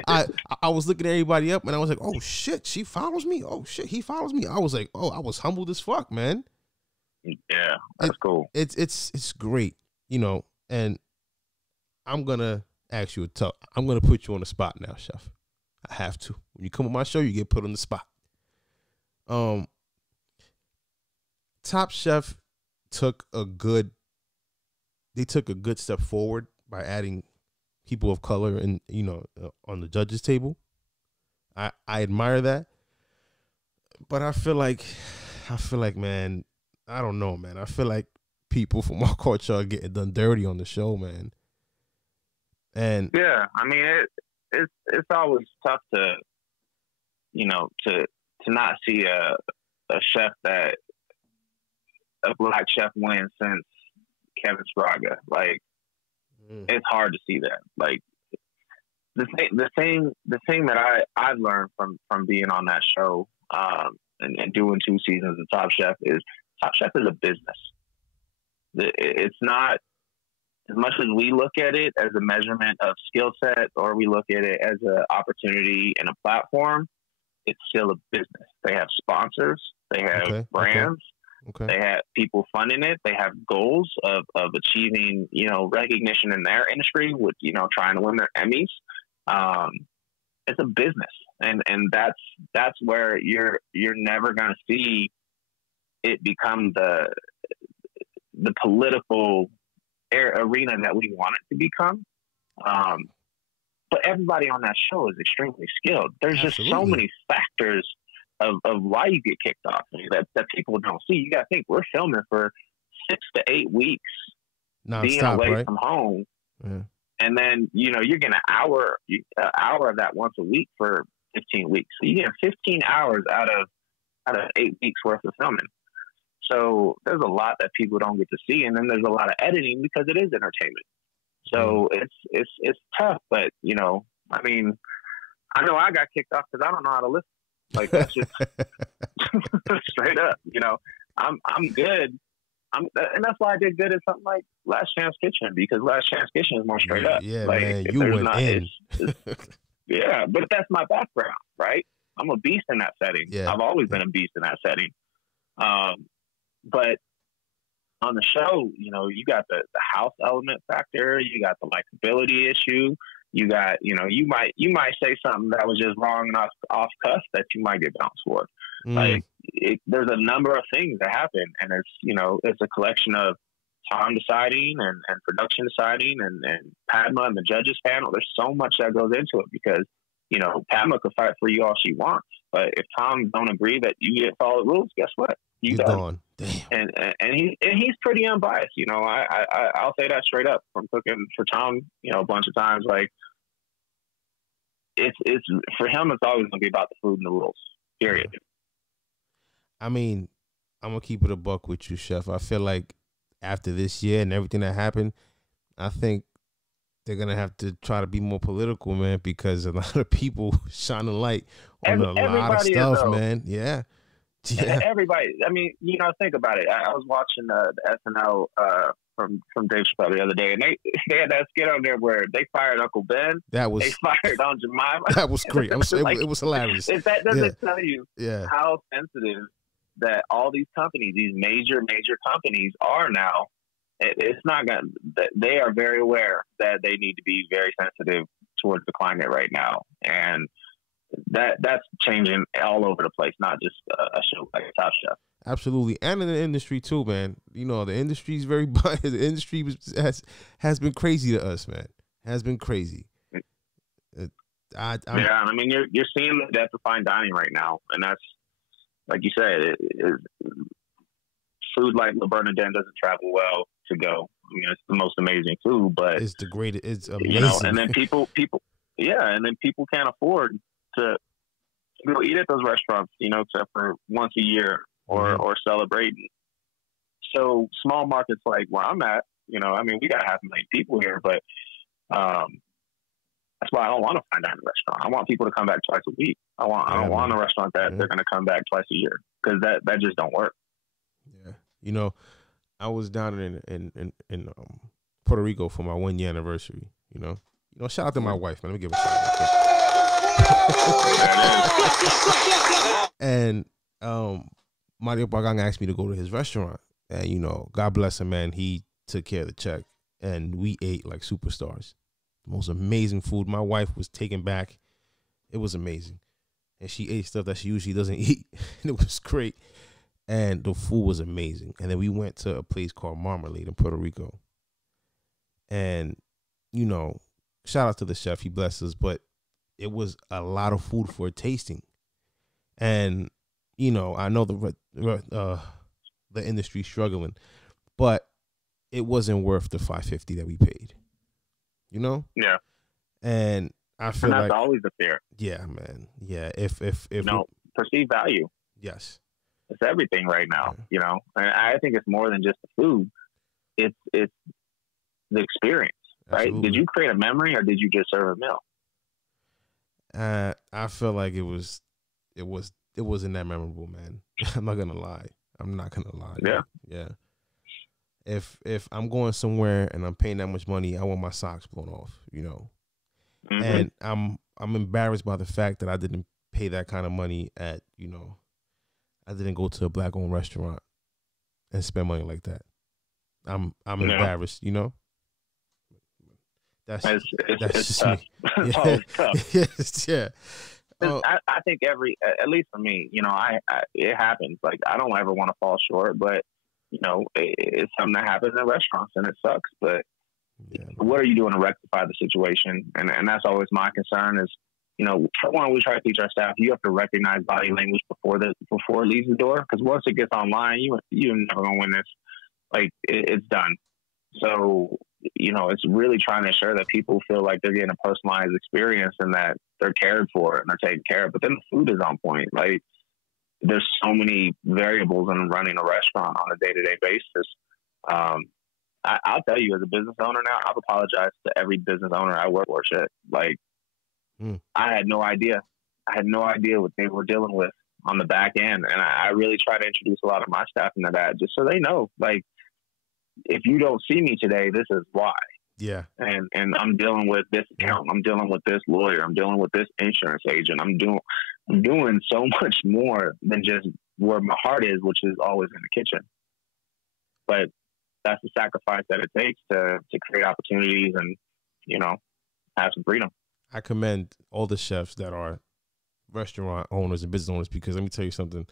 I was looking at everybody up and I was like, oh shit, she follows me. Oh shit, he follows me. I was like, oh, I was humbled as fuck, man. Yeah, that's cool. It's great, and I'm gonna ask you I'm gonna put you on the spot now, chef. I have to. When you come on my show, you get put on the spot. Top Chef took a good step forward by adding people of color and on the judges table. I admire that, but I feel like man, I don't know, man. I feel like people from our culture are getting done dirty on the show, man. And yeah, I mean it's always tough to not see a chef that a black chef win since Kevin Sprague. Like, it's hard to see that. Like, the thing that I've learned from being on that show and doing 2 seasons of Top Chef is Top Chef is a business. It's not, as much as we look at it as a measurement of skill set or we look at it as an opportunity and a platform, it's still a business. They have sponsors. They have brands. Okay. They have people funding it. They have goals of achieving, recognition in their industry with, trying to win their Emmys. It's a business. And that's where you're never going to see it become the political arena that we want it to become. But everybody on that show is extremely skilled. There's just so many factors of why you get kicked off that people don't see. You got to think we're filming for 6 to 8 weeks being Non-stop, away right? from home. Yeah. And then, you're getting an hour of that once a week for 15 weeks. So you get 15 hours out of 8 weeks worth of filming. So there's a lot that people don't get to see. And then there's a lot of editing because it is entertainment. So it's tough, but I mean, I know I got kicked off because I don't know how to listen. Like, that's just straight up, I'm good. And that's why I did good at something like Last Chance Kitchen, because Last Chance Kitchen is more straight up. Yeah, like, man, you went in. Yeah, but that's my background, right? I'm a beast in that setting. Yeah. I've always been a beast in that setting. But on the show, you got the house element factor, you got the likability issue, you got, you might say something that was just wrong and off cuff that you might get bounced for. Like, there's a number of things that happen, and it's a collection of Tom deciding and production deciding and Padma and the judges panel. There's so much that goes into it because, Padma could fight for you all she wants, but if Tom don't agree that you get to follow the rules, guess what? You're gone. Damn. And he's pretty unbiased. I'll say that straight up from cooking for Tom, a bunch of times. Like, it's for him, it's always going to be about the food and the rules. Period. I mean, I'm gonna keep it a buck with you, Chef. I feel like after this year and everything that happened, I think they're gonna have to try to be more political, man, because a lot of people shine a light on a lot of stuff, man. Yeah. Everybody. I mean, think about it. I was watching the SNL from Dave Chappelle the other day, and they had that skit on there where they fired Uncle Ben. They fired on Jemima. That was great. It was hilarious. If that doesn't tell you how sensitive that all these companies, these major companies are now, it's not gonna. They are very aware that they need to be very sensitive towards the climate right now, and that's changing all over the place, not just a show like Top Chef. Absolutely, and in the industry too, man. The industry is very biased. The industry has been crazy to us, man. Has been crazy. I mean, you're seeing the death of fine dining right now, and that's, like you said, food like Le Bernardin doesn't travel well to go. I mean, it's the most amazing food, but it's the greatest. It's amazing. And then people, and then people can't afford to go eat at those restaurants, except for once a year or celebrating. So small markets like where I'm at, I mean, we got 500,000 people here, but that's why I don't want a fine dining restaurant. I want people to come back twice a week. I don't want a restaurant that they're going to come back twice a year, because that just don't work. Yeah, I was down in Puerto Rico for my 1 year anniversary. Shout out to my wife, man. Let me give a shout out. And Mario Bargang asked me to go to his restaurant, and God bless him, man. He took care of the check, and we ate like superstars. The most amazing food. My wife was taken back. It was amazing, and she ate stuff that she usually doesn't eat, and it was great. And the food was amazing. And then we went to a place called Marmalade in Puerto Rico, and shout out to the chef. He blessed us, but it was a lot of food for tasting. And I know the industry struggling, but it wasn't worth the $550 that we paid. Yeah. And I feel that's like always the fear. Yeah, man. Yeah. If perceived value. Yes. It's everything right now. And I think it's more than just the food. It's the experience. Right? Absolutely. Did you create a memory, or did you just serve a meal? I feel like it wasn't that memorable, man. I'm not gonna lie. Yeah. Yeah. If I'm going somewhere and I'm paying that much money, I want my socks blown off, Mm-hmm. And I'm embarrassed by the fact that I didn't pay that kind of money at, I didn't go to a black-owned restaurant and spend money like that. I'm embarrassed, That's just tough. me. It's always tough. Yes, yeah. I think at least for me, it happens. Like, I don't ever want to fall short, but it's something that happens in restaurants, and it sucks. But what are you doing to rectify the situation? And that's always my concern. Is for one, we try to teach our staff, you have to recognize body language before it leaves the door, because once it gets online, you're never gonna win this. like it's done. So, you know, it's really trying to ensure that people feel like they're getting a personalized experience and that they're cared for and they're taken care of. But then the food is on point. Like, there's so many variables in running a restaurant on a day-to-day basis. I'll tell you, as a business owner now, I've apologized to every business owner I work for. Shit, like, I had no idea. I had no idea what they were dealing with on the back end. And I really try to introduce a lot of my staff into that just so they know, like, if you don't see me today, this is why. Yeah. And I'm dealing with this accountant. I'm dealing with this lawyer. I'm dealing with this insurance agent. I'm doing so much more than just where my heart is, which is always in the kitchen. But that's the sacrifice that it takes to create opportunities and, you know, have some freedom. I commend all the chefs that are restaurant owners and business owners, because let me tell you something.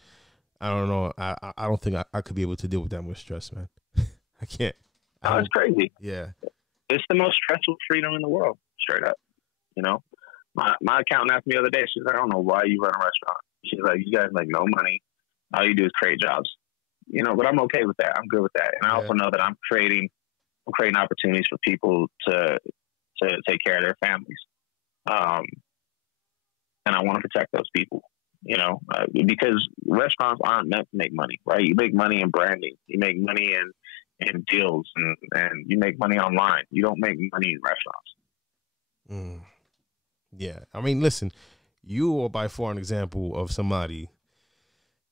I don't know. I don't think I could be able to deal with that much stress, man. I can't. Oh, it's crazy. Yeah. It's the most stressful freedom in the world, straight up. You know, my accountant asked me the other day, she's like, I don't know why you run a restaurant. She's like, you guys make no money. All you do is create jobs. You know, but I'm okay with that. I'm good with that. And I also know that I'm creating opportunities for people to take care of their families. And I want to protect those people, you know, because restaurants aren't meant to make money, right? You make money in branding. You make money in deals and you make money online. You don't make money in restaurants. Yeah. I mean, listen, you are by far an example of somebody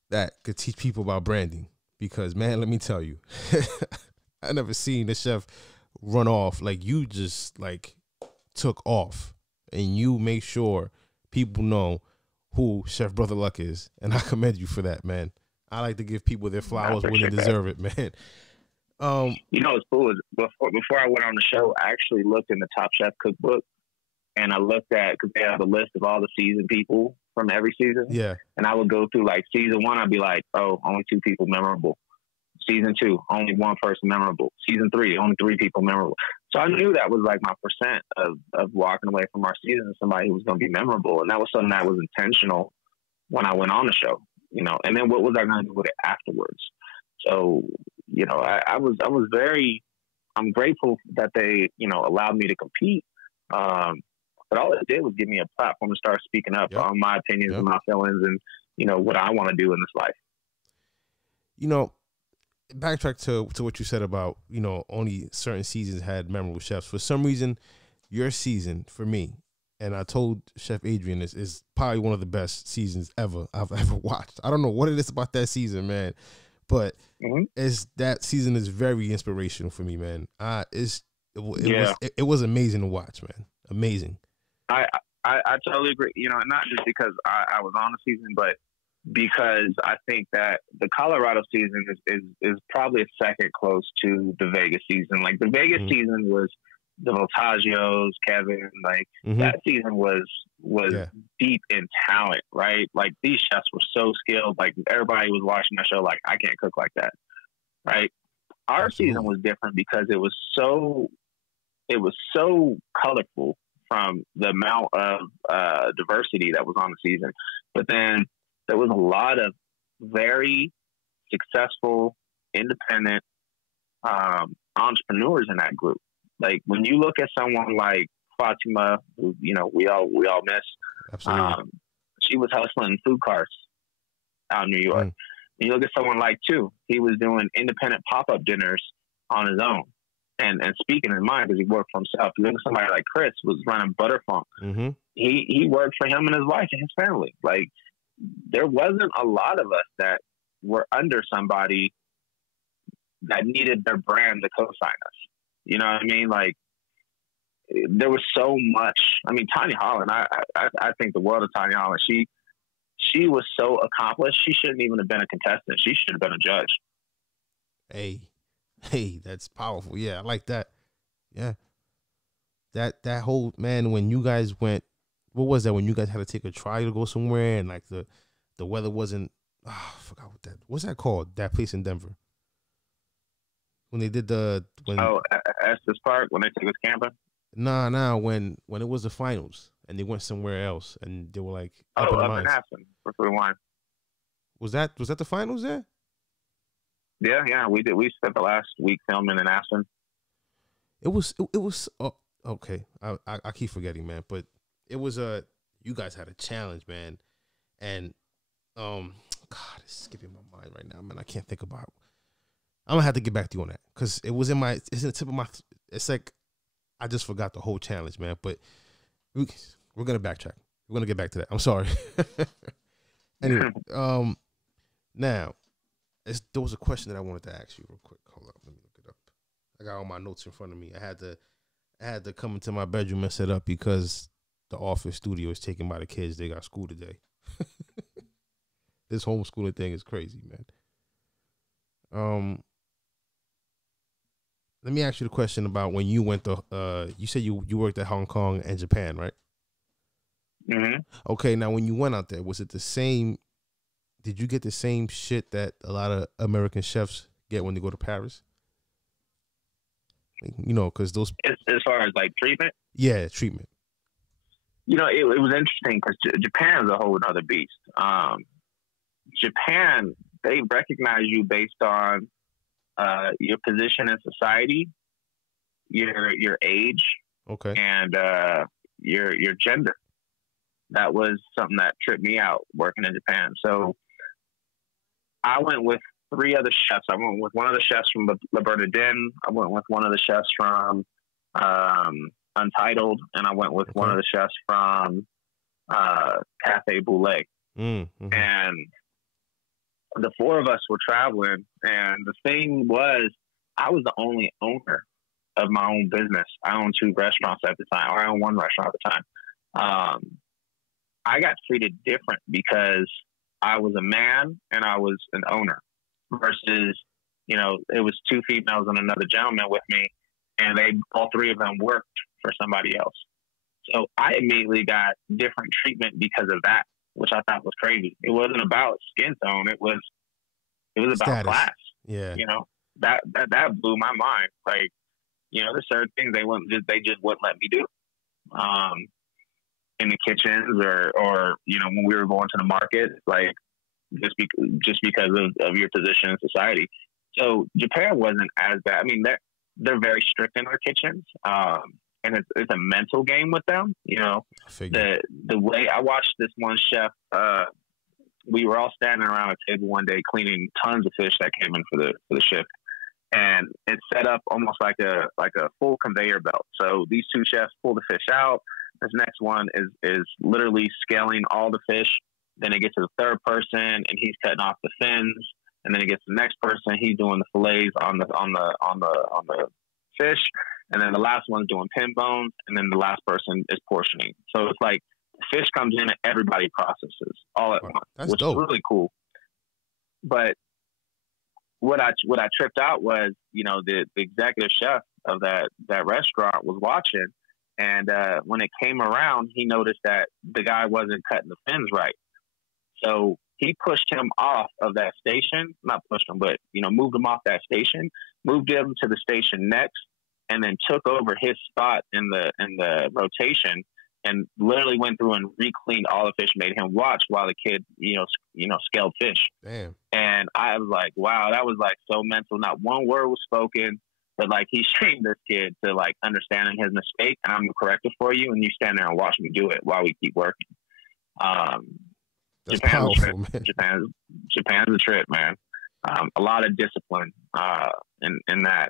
that could teach people about branding, because, man, let me tell you, I never seen a chef run off like you just like took off, and you make sure people know who Chef Brother Luck is. And I commend you for that, man. I like to give people their flowers when they deserve it, man. You know, it's cool. Before I went on the show, I actually looked in the Top Chef cookbook, and I looked at, because they have a list of all the seasoned people from every season. Yeah. And I would go through, like, season 1, I'd be like, oh, only 2 people memorable. Season 2, only 1 person memorable. Season 3, only 3 people memorable. So I knew that was like my percent of walking away from our season, somebody who was going to be memorable. And that was something that was intentional when I went on the show, you know. And then what was I going to do with it afterwards? So, you know, I'm grateful that they, you know, allowed me to compete. But all it did was give me a platform to start speaking up on my opinions and my feelings and, you know, what I want to do in this life. You know, backtrack to what you said about, you know, only certain seasons had memorable chefs. For some reason, your season, for me, and I told Chef Adrian, is probably one of the best seasons I've ever watched. I don't know what it is about that season, man, but that season is very inspirational for me, man. It was amazing to watch, man. Amazing. I totally agree. You know, not just because I was on the season, but because I think that the Colorado season is probably a second close to the Vegas season. Like, the Vegas season was the Voltagios, Kevin, like that season was deep in talent, right? Like, these chefs were so skilled. Like, everybody was watching that show like, I can't cook like that, right? Our season was different because it was so colorful from the amount of diversity that was on the season. But then there was a lot of very successful, independent entrepreneurs in that group. Like, when you look at someone like Fatima, who, you know, we all miss. Absolutely. She was hustling food carts out in New York. When you look at someone like Tu, he was doing independent pop-up dinners on his own and speaking his mind because he worked for himself. You look at somebody like Chris, was running Butterfunk. He worked for him and his wife and his family. Like, there wasn't a lot of us that were under somebody that needed their brand to co-sign us. You know what I mean? Like, there was so much. I mean, Tanya Holland, I think the world of Tanya Holland. She was so accomplished. She shouldn't even have been a contestant. She should have been a judge. Hey, that's powerful. Yeah, I like that. Yeah. That whole, man, when you guys went, what was that, when you guys had to take a try to go somewhere and like the weather wasn't, I forgot what's that called? That place in Denver. When they did Estes Park, when they took us camping? Nah, when it was the finals and they went somewhere else and they were like up in Aspen for food and wine. Was that the finals there? Yeah. We did. We spent the last week filming in Aspen. It was okay. I keep forgetting, man. But it was you guys had a challenge, man, and God, it's skipping my mind right now, man. I can't think about it. I'm gonna have to get back to you on that because it's in the tip of my. It's like I just forgot the whole challenge, man. But we're gonna backtrack. We're gonna get back to that. I'm sorry. Anyway, now there was a question that I wanted to ask you real quick. Hold up, let me look it up. I got all my notes in front of me. I had to come into my bedroom and set up because the office studio is taken by the kids. They got school today. This homeschooling thing is crazy, man. Let me ask you the question about when you went to. You said you worked at Hong Kong and Japan, right? Mm-hmm. Okay, now when you went out there, was it the same? Did you get the same shit that a lot of American chefs get when they go to Paris? You know, because those as far as like treatment. Yeah, treatment. You know, it was interesting because Japan is a whole other beast. Japan, they recognize you based on your position in society, your age, okay, and your gender. That was something that tripped me out working in Japan. So I went with 3 other chefs. I went with one of the chefs from Le Bernardin. I went with one of the chefs from Untitled, and I went with one of the chefs from Cafe Boulet. Mm-hmm. And the 4 of us were traveling, and the thing was, I was the only owner of my own business. I owned 2 restaurants at the time, or I owned 1 restaurant at the time. I got treated different because I was a man and I was an owner versus, you know, it was 2 females and another gentleman with me, and all 3 of them worked for somebody else. So I immediately got different treatment because of that, which I thought was crazy. It wasn't about skin tone. It was about status. class. Yeah. You know, that blew my mind. Like, you know, there's certain things they just wouldn't let me do. In the kitchens or, you know, when we were going to the market, like just because of your position in society. So Japan wasn't as bad. I mean, they're very strict in their kitchens. And it's a mental game with them. You know, the way I watched this one chef, we were all standing around a table one day cleaning tons of fish that came in for the shift. And it's set up almost like a full conveyor belt. So these 2 chefs pull the fish out. This next one is literally scaling all the fish. Then it gets to the 3rd person, and he's cutting off the fins. And then it gets to the next person, he's doing the fillets on the fish. And then the last one's doing pin bones, and then the last person is portioning. So it's like the fish comes in and everybody processes all at once, which is really cool. But what I tripped out was, you know, the executive chef of that restaurant was watching. And when it came around, he noticed that the guy wasn't cutting the fins right. So he pushed him off of that station, not pushed him, but, you know, moved him off that station, moved him to the station next, and then took over his spot in the rotation and literally went through and re-cleaned all the fish, made him watch while the kid, you know, scaled fish. Damn. And I was like, wow, that was like so mental. Not one word was spoken. But like he trained this kid to like understanding his mistake, and I'm gonna correct it for you, and you stand there and watch me do it while we keep working. That's powerful, man. Japan's a trip, man. A lot of discipline in that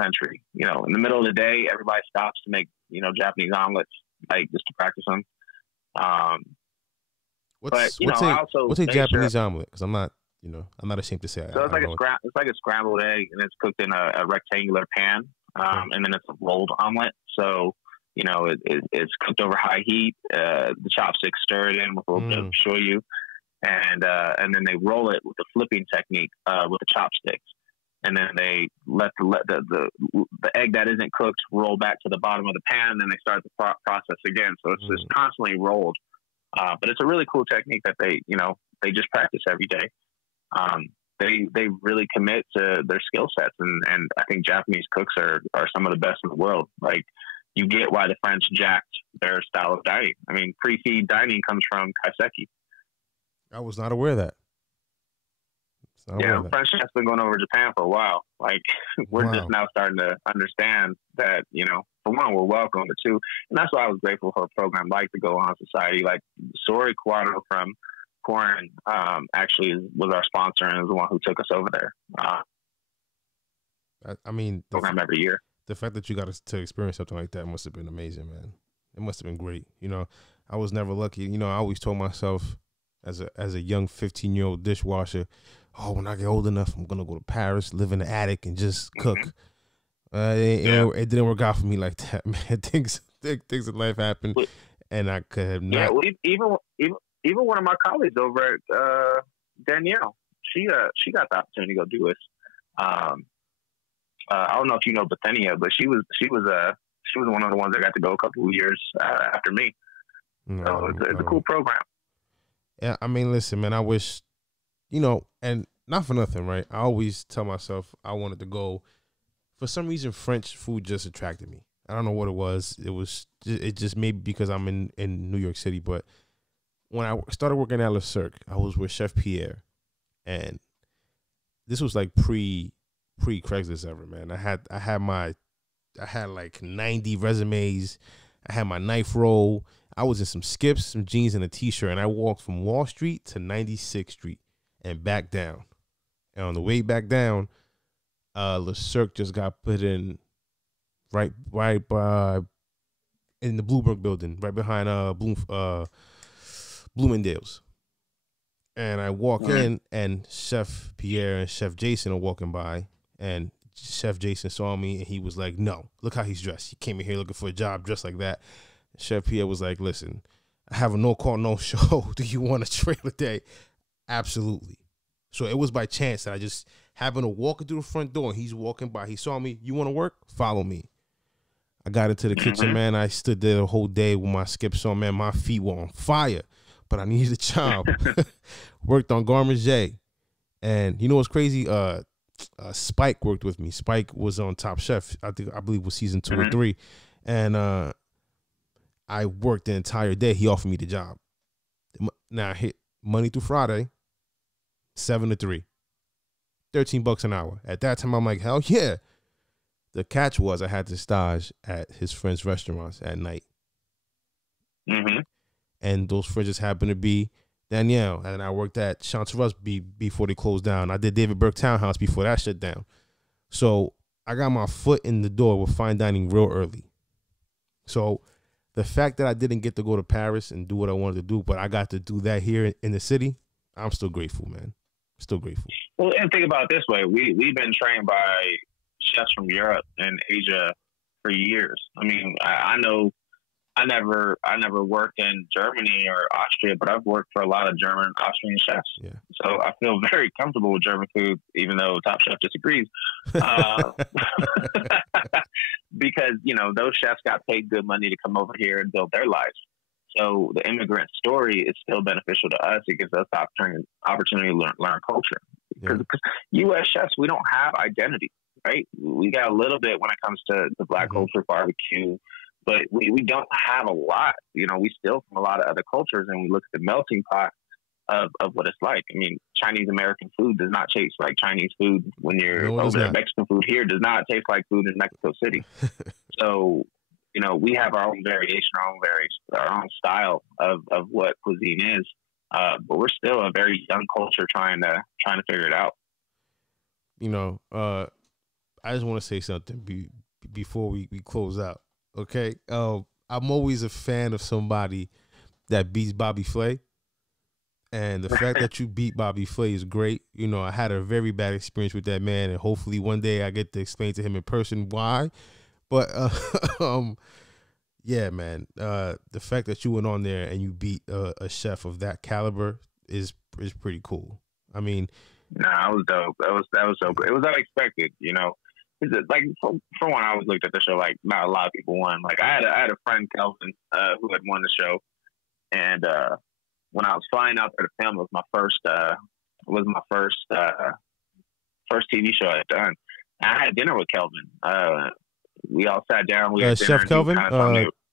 country. You know, in the middle of the day, everybody stops to make, you know, Japanese omelets, like just to practice them. What's a Japanese omelet? Because I'm not ashamed to say. So it's like a scrambled egg, and it's cooked in a rectangular pan, and then it's a rolled omelet. So, you know, it's cooked over high heat. The chopsticks stir it in with a little bit of shoyu, and then they roll it with the flipping technique with the chopsticks, and then they let the egg that isn't cooked roll back to the bottom of the pan, and then they start the process again. So it's just constantly rolled. But it's a really cool technique that they just practice every day. They really commit to their skill sets, and I think Japanese cooks are some of the best in the world. Like, you get why the French jacked their style of dining. I mean, pre-feed dining comes from kaiseki. I was not aware of that. French has been going over Japan for a while. Like, we're just now starting to understand that, you know, for one, we're welcome, but two, and that's why I was grateful for a program like the Go On Society. Like, Sori Cuadro from Corin actually was our sponsor and was the one who took us over there. I mean, program every year. The fact that you got to experience something like that must have been amazing, man. It must have been great. You know, I was never lucky. You know, I always told myself as a young 15-year-old dishwasher, oh, when I get old enough, I'm gonna go to Paris, live in the attic, and just cook. It didn't work out for me like that, man. Things in life happened, and I could have not. Yeah, well, even one of my colleagues over at Danielle, she got the opportunity to go do it. I don't know if you know Bethania, but she was one of the ones that got to go a couple of years after me. So it's a cool program. Yeah, I mean, listen, man, I wish, you know, and not for nothing, right? I always tell myself I wanted to go. For some reason, French food just attracted me. I don't know what it was. It just maybe because I'm in New York City. But when I started working at Le Cirque, I was with Chef Pierre, and this was like pre Craigslist ever, man. I had like 90 resumes. I had my knife roll. I was in some skips, some jeans, and a t-shirt, and I walked from Wall Street to 96th Street and back down. And on the way back down, Le Cirque just got put in right by in the Bloomberg building, right behind Bloomingdale's. And I walk in, and Chef Pierre and Chef Jason are walking by, and Chef Jason saw me, and he was like, "No, look how he's dressed. He came in here looking for a job dressed like that." Chef Pierre was like, "Listen, I have a no call, no show. Do you want a trailer day?" Absolutely. So it was by chance that I just happened to walk through the front door, and he's walking by. He saw me. "You want to work? Follow me." I got into the kitchen, man. I stood there the whole day with my skips on, man. My feet were on fire, but I needed a job. Worked on Garde Manger. And you know what's crazy? Spike worked with me. Spike was on Top Chef. I believe was season 2 or 3. And I worked the entire day. He offered me the job. Now I hit Monday through Friday, 7 to 3. $13 an hour. At that time, I'm like, hell yeah. The catch was I had to stage at his friends' restaurants at night. And those friends happened to be Danielle. And I worked at Chanterelles before they closed down. I did David Burke Townhouse before that shut down. So I got my foot in the door with fine dining real early. So the fact that I didn't get to go to Paris and do what I wanted to do, but I got to do that here in the city, I'm still grateful, man. Still grateful. Well, and think about it this way. We've been trained by chefs from Europe and Asia for years. I mean, I know I never worked in Germany or Austria, but I've worked for a lot of German, Austrian chefs. Yeah. So I feel very comfortable with German food, even though Top Chef disagrees. Because, you know, those chefs got paid good money to come over here and build their lives. So the immigrant story is still beneficial to us. It gives us the opportunity to learn culture. Because U.S. chefs, we don't have identity, right? We got a little bit when it comes to the Black culture, barbecue, but we don't have a lot. You know, we steal from a lot of other cultures, and we look at the melting pot of what it's like. I mean, Chinese American food does not taste like Chinese food when you're over there. Mexican food here does not taste like food in Mexico City. So, you know, we have our own variation, our own style of what cuisine is. But we're still a very young culture trying to figure it out. You know, I just want to say something before we close out. Okay, I'm always a fan of somebody that beats Bobby Flay, and the fact that you beat Bobby Flay is great. You know, I had a very bad experience with that man, and hopefully one day I get to explain to him in person why. But yeah, man, the fact that you went on there and you beat a chef of that caliber is pretty cool. I mean, nah, it was dope. That was so good. It was unexpected, you know. Like for one, I always looked at the show like not a lot of people won. Like I had a friend, Kelvin, who had won the show, and when I was flying out there to film, it was my first TV show I had done. And I had dinner with Kelvin. We all sat down. We had dinner, Chef Kelvin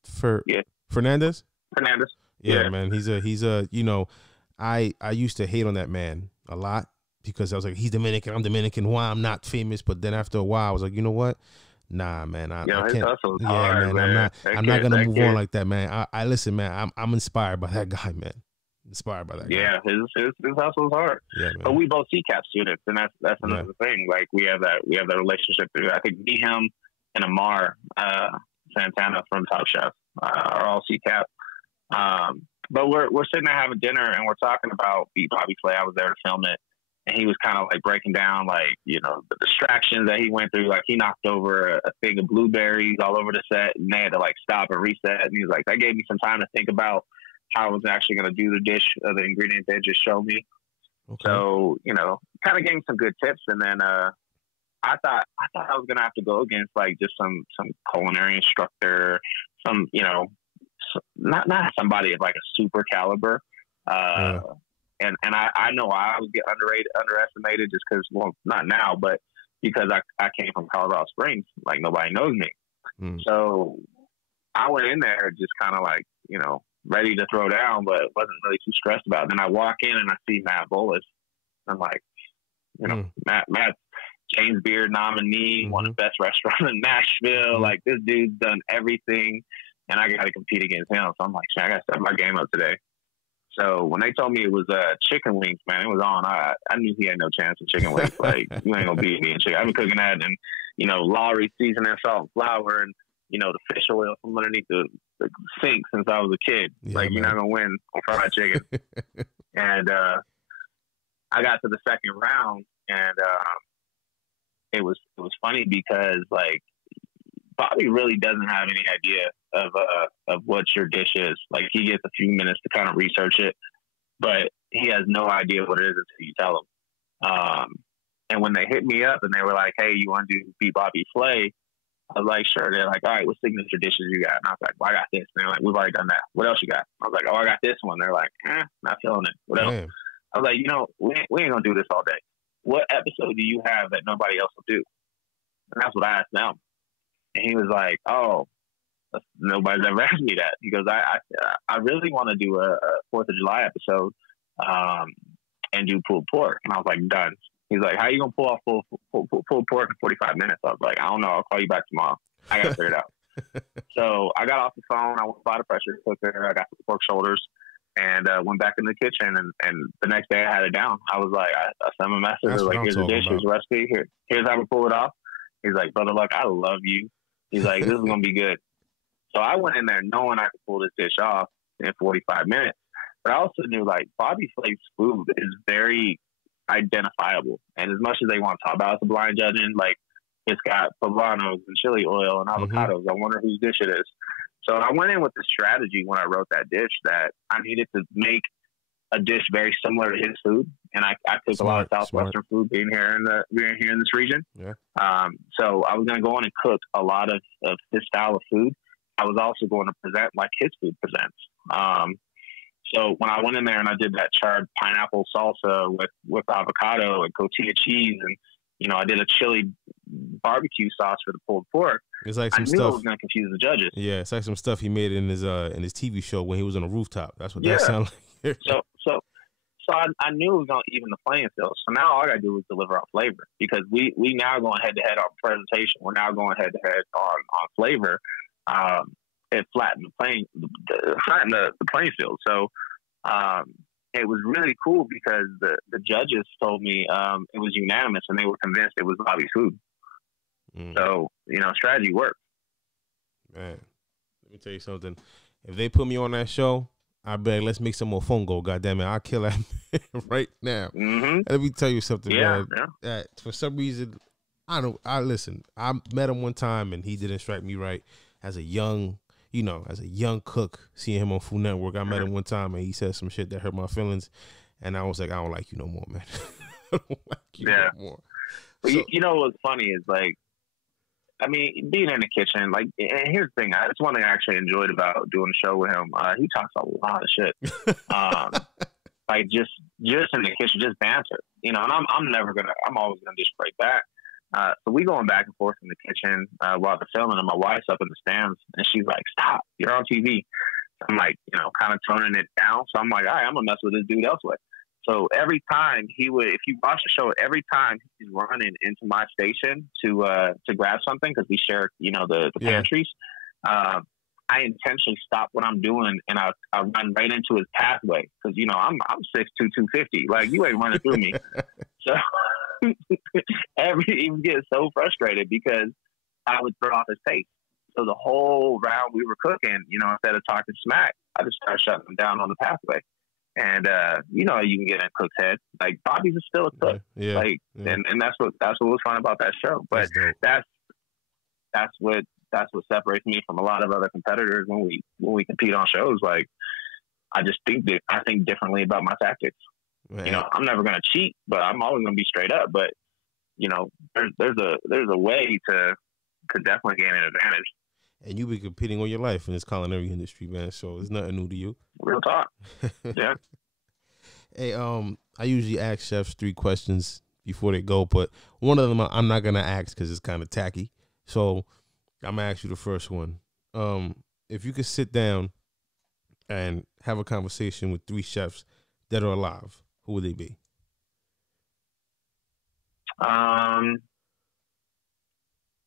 Fernandez. Fernandez. Yeah, man. He's a. You know, I used to hate on that man a lot. because I was like, he's Dominican, I'm Dominican, why I'm not famous? But then after a while, I was like, you know what? Nah, man, I can't. Yeah, hard, man. I'm not gonna move on like that, man. I listen, man. I'm inspired by that guy, man. Inspired by that guy. Yeah, his hustle's hard. Yeah, man. But we both CCAP students, and that's another thing. Like we have that relationship. I think me, him, and Amar Santana from Top Chef are all CCAP. But we're sitting there having dinner, and we're talking about Beat Bobby Flay. I was there to film it. And he was kind of like breaking down, like, you know, the distractions that he went through. Like, he knocked over a thing of blueberries all over the set, and they had to, like, stop and reset. And he was like, that gave me some time to think about how I was actually going to do the dish, the ingredients they just showed me. Okay. So, you know, kind of gave me some good tips. And then I thought I was going to have to go against, like, just some culinary instructor, some, you know, not somebody of, like, a super caliber. And I know I would get underestimated just because, well, not now, but because I came from Colorado Springs, like nobody knows me. So I went in there just kind of like, you know, ready to throw down, but wasn't really too stressed about it. Then I walk in and I see Matt Bullis. I'm like, you know, Matt's James Beard nominee, one of the best restaurants in Nashville. Like, this dude's done everything, and I got to compete against him. So I'm like, I got to step my game up today. So when they told me it was chicken wings, man, it was on. I knew he had no chance of chicken wings. Like, you ain't gonna beat me in chicken. I've been cooking that and, you know, Lawry seasoning, salt, and flour, and, you know, the fish oil from underneath the sink since I was a kid. Yeah, like, man. You're not gonna win on fried chicken. And I got to the second round, and it was funny because, like, Bobby really doesn't have any idea of what your dish is. Like, he gets a few minutes to kind of research it, but he has no idea what it is until you tell him. And when they hit me up and they were like, "Hey, you want to do Beat Bobby Flay?" I was like, "Sure." They're like, "All right, what signature dishes you got?" And I was like, "Well, I got this." And they're like, "We've already done that. What else you got?" I was like, "Oh, I got this one." They're like, "Not feeling it. What else?" Man. I was like, "You know, we ain't gonna do this all day. What episode do you have that nobody else will do?" And that's what I asked them. And he was like, "Oh, nobody's ever asked me that." He goes, I really want to do a 4th of July episode and do pulled pork." And I was like, "Done." He's like, "How you going to pull off pulled pork in 45 minutes? I was like, "I don't know. I'll call you back tomorrow. I got to figure it out." So I got off the phone. I went by the pressure cooker. I got the pork shoulders and went back in the kitchen. And the next day I had it down. I was like, I sent him a message. I was like, "Here's the dish. Here's the recipe. Here's how we pull it off." He's like, "Brother Luck, I love you." He's like, "This is going to be good." So I went in there knowing I could pull this dish off in 45 minutes. But I also knew, like, Bobby Flay's food is very identifiable. And as much as they want to talk about it, the blind judging, like, it's got poblanos and chili oil and avocados. I wonder whose dish it is. So I went in with the strategy when I wrote that dish that I needed to make a dish very similar to his food. And I cook a lot of Southwestern food being here in this region. Yeah. So I was going to go in and cook a lot of his style of food. I was also going to present like his food presents. So when I went in there and I did that charred pineapple salsa with avocado and cotija cheese, and, you know, I did a chili barbecue sauce for the pulled pork. It's like some stuff. I was going to confuse the judges. Yeah, it's like some stuff he made in his TV show when he was on a rooftop. That's what that sounded like. So I knew it was going to even the playing field. So now all I got to do is deliver on flavor, because we now going head to head on presentation. We're now going head to head on flavor. It flattened the playing field. So it was really cool because the judges told me it was unanimous and they were convinced it was Bobby's food. So, you know, strategy worked. Man, let me tell you something. If they put me on that show, I bet let's make some more phone goal. Goddamn it, I'll kill that man right now. Let me tell you something, man. That for some reason, I listen. I met him one time and he didn't strike me right as a young cook. Seeing him on Food Network, I met him one time and he said some shit that hurt my feelings, and I was like, I don't like you no more, man. I don't like you no more. But so, you know what's funny is, like, I mean, being in the kitchen, like, and here's the thing. It's one thing I actually enjoyed about doing the show with him. He talks a lot of shit. Like, just in the kitchen, just banter, you know, and I'm always going to just break back. So we going back and forth in the kitchen while they're filming, and my wife's up in the stands, and she's like, "Stop, you're on TV." I'm like, you know, kind of toning it down. So I'm like, all right, I'm going to mess with this dude elsewhere. So every time if you watch the show, every time he's running into my station to grab something, because we share, the pantries, I intentionally stop what I'm doing and I run right into his pathway, because I'm 6'2", 250. Like, you ain't running through me. So he would get so frustrated because I would throw off his pace. So the whole round we were cooking, instead of talking smack, I just started shutting him down on the pathway. And you can get in Cook's head. Like, Bobby's still a cook. And that's what was fun about that show. But that's what separates me from a lot of other competitors when we compete on shows. Like, I think differently about my tactics. Man. I'm never gonna cheat, but I'm always gonna be straight up. But there's a way to definitely gain an advantage. And you've been competing all your life in this culinary industry, man. So it's nothing new to you. Real talk. Yeah. Hey, I usually ask chefs 3 questions before they go, but one of them I'm not gonna ask because it's kind of tacky. So I'm gonna ask you the first one. If you could sit down and have a conversation with 3 chefs that are alive, who would they be?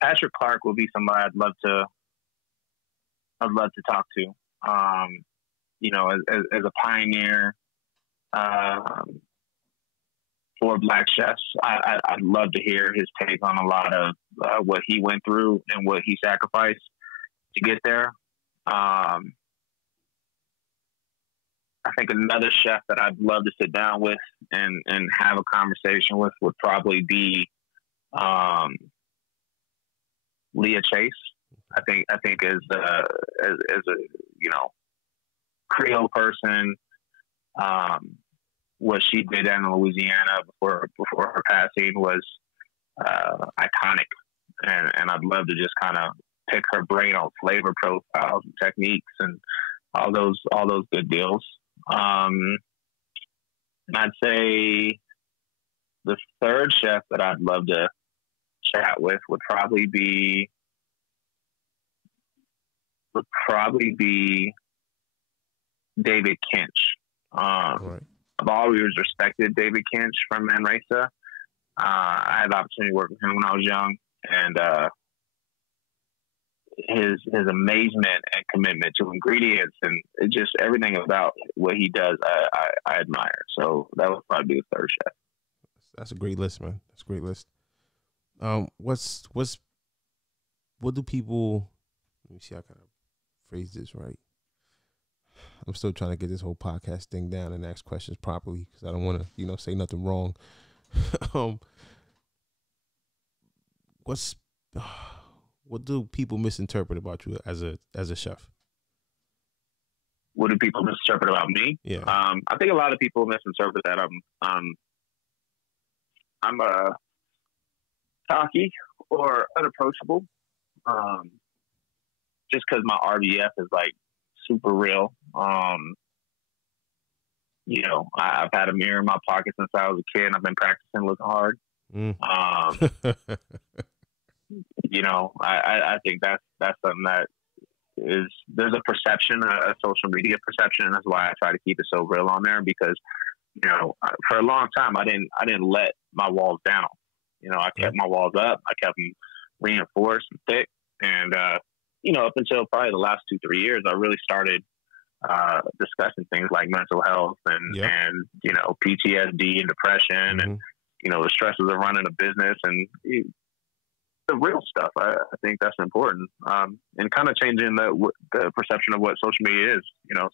Patrick Clark would be somebody I'd love to talk to. As a pioneer for Black chefs, I'd love to hear his take on a lot of what he went through and what he sacrificed to get there. I think another chef that I'd love to sit down with and have a conversation with would probably be Leah Chase. I think as a Creole person, what she did in Louisiana before her passing was iconic, and I'd love to just kind of pick her brain on flavor profiles and techniques and all those good deals. And I'd say the third chef that I'd love to chat with would probably be David Kinch. Right. I've always respected David Kinch from Manresa. I had the opportunity to work with him when I was young, and his amazement and commitment to ingredients and just everything about what he does, I admire. So that would probably be the third chef. That's a great list, man. That's a great list. What do people? Let me see how can I phrase this right. I'm still trying to get this whole podcast thing down and ask questions properly because I don't want to, say nothing wrong. What do people misinterpret about you as a chef? What do people misinterpret about me? Yeah. I think a lot of people misinterpret that I'm cocky or unapproachable. Just because my RBF is like super real. I've had a mirror in my pocket since I was a kid. And I've been practicing looking hard. I think that's something that there's a perception, a social media perception, and that's why I try to keep it so real on there because, for a long time I didn't let my walls down. I kept my walls up. I kept them reinforced and thick. And, up until probably the last 2-3 years, I really started discussing things like mental health and PTSD and depression and, the stresses of running a business and the real stuff. I think that's important. And kind of changing the perception of what social media is,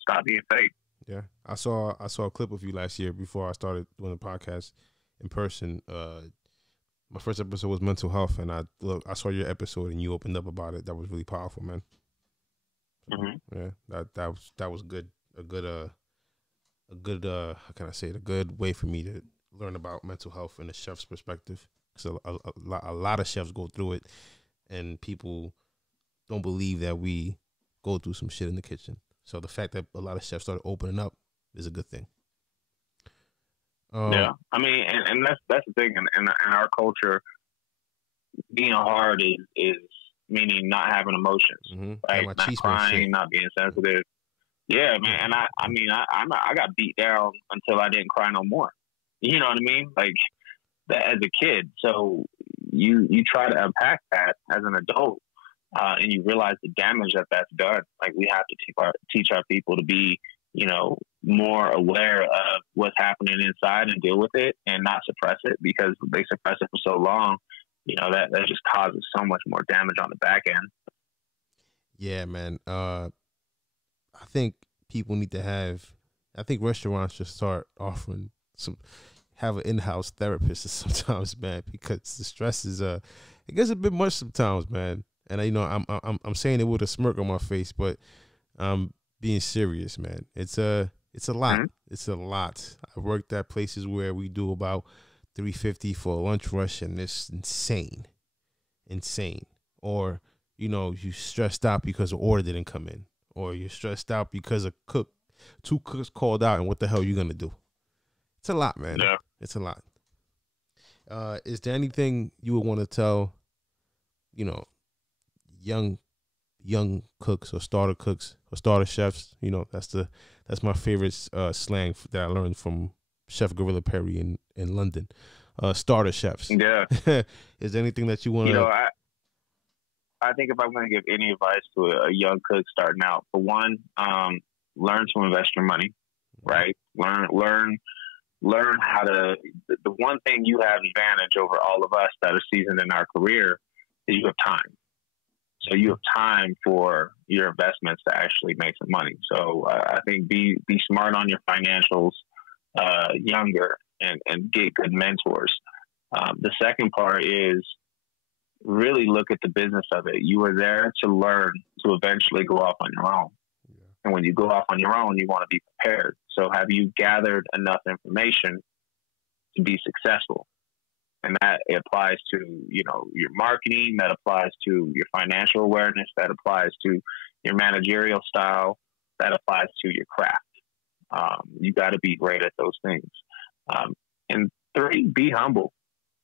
stop being fake. Yeah. I saw a clip of you last year before I started doing the podcast in person. My first episode was mental health, and I saw your episode, and you opened up about it. That was really powerful, man. Yeah, that was good. A good how can I say it? A good way for me to learn about mental health in a chef's perspective. So a lot of chefs go through it, and people don't believe that we go through some shit in the kitchen. So the fact that a lot of chefs started opening up is a good thing. Yeah, I mean, and that's the thing in our culture. Being hard is meaning not having emotions, right? Not crying, not being sensitive. Yeah, man. And I got beat down until I didn't cry no more. You know what I mean? Like that as a kid. So you try to unpack that as an adult, and you realize the damage that's done. Like we have to teach our people to be, you know, more aware of what's happening inside and deal with it and not suppress it, because they suppress it for so long, you know, that just causes so much more damage on the back end. Yeah, man. I think people need to have, I think restaurants should start offering have an in-house therapist sometimes, man, because the stress is, it gets a bit much sometimes, man. And you know, I'm saying it with a smirk on my face, but I'm being serious, man. It's a lot. Mm-hmm. It's a lot. I worked at places where we do about $350 for a lunch rush, and it's insane. Or, you know, you stressed out because the order didn't come in, or you're stressed out because two cooks called out, and what the hell are you gonna do? It's a lot, man. Yeah. It's a lot. Is there anything you would want to tell, you know, young cooks or starter cooks or starter chefs? You know, that's my favorite slang that I learned from Chef Gorilla Perry in London. Starter chefs. Yeah. Is there anything that you want to? You know, I think if I'm going to give any advice to a young cook starting out, for one, learn to invest your money. Right. Learn how to. The one thing you have advantage over all of us that are seasoned in our career is you have time. So you have time for your investments to actually make some money. So I think be smart on your financials younger and get good mentors. The second part is really look at the business of it. You are there to learn to eventually go off on your own. Yeah. And when you go off on your own, you want to be prepared. So have you gathered enough information to be successful? And that applies to, you know, your marketing, that applies to your financial awareness, that applies to your managerial style, that applies to your craft. You got to be great at those things. And 3, be humble.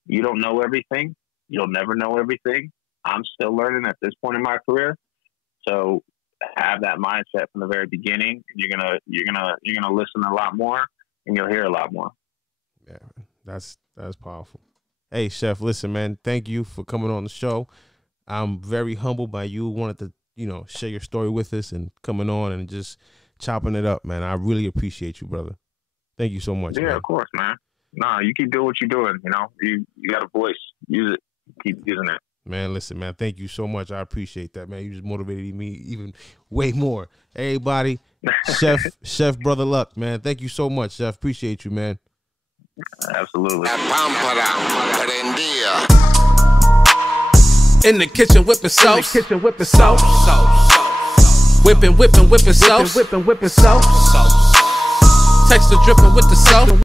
You don't know everything. You'll never know everything. I'm still learning at this point in my career. So have that mindset from the very beginning. You're gonna listen a lot more, and you'll hear a lot more. Yeah, that's powerful. Hey, Chef, listen, man, thank you for coming on the show. I'm very humbled by you wanted to, you know, share your story with us and coming on and just chopping it up, man. I really appreciate you, brother. Thank you so much. Yeah, man. Of course, man. Nah, you keep doing what you're doing. You know, you got a voice. Use it. Keep using it. Man, listen, man, thank you so much. I appreciate that, man. You just motivated me even way more. Everybody, Chef Brother Luck, man. Thank you so much, Chef. Appreciate you, man. Absolutely. In the kitchen whipping sauce. Whipping sauce. Texture dripping with the sauce.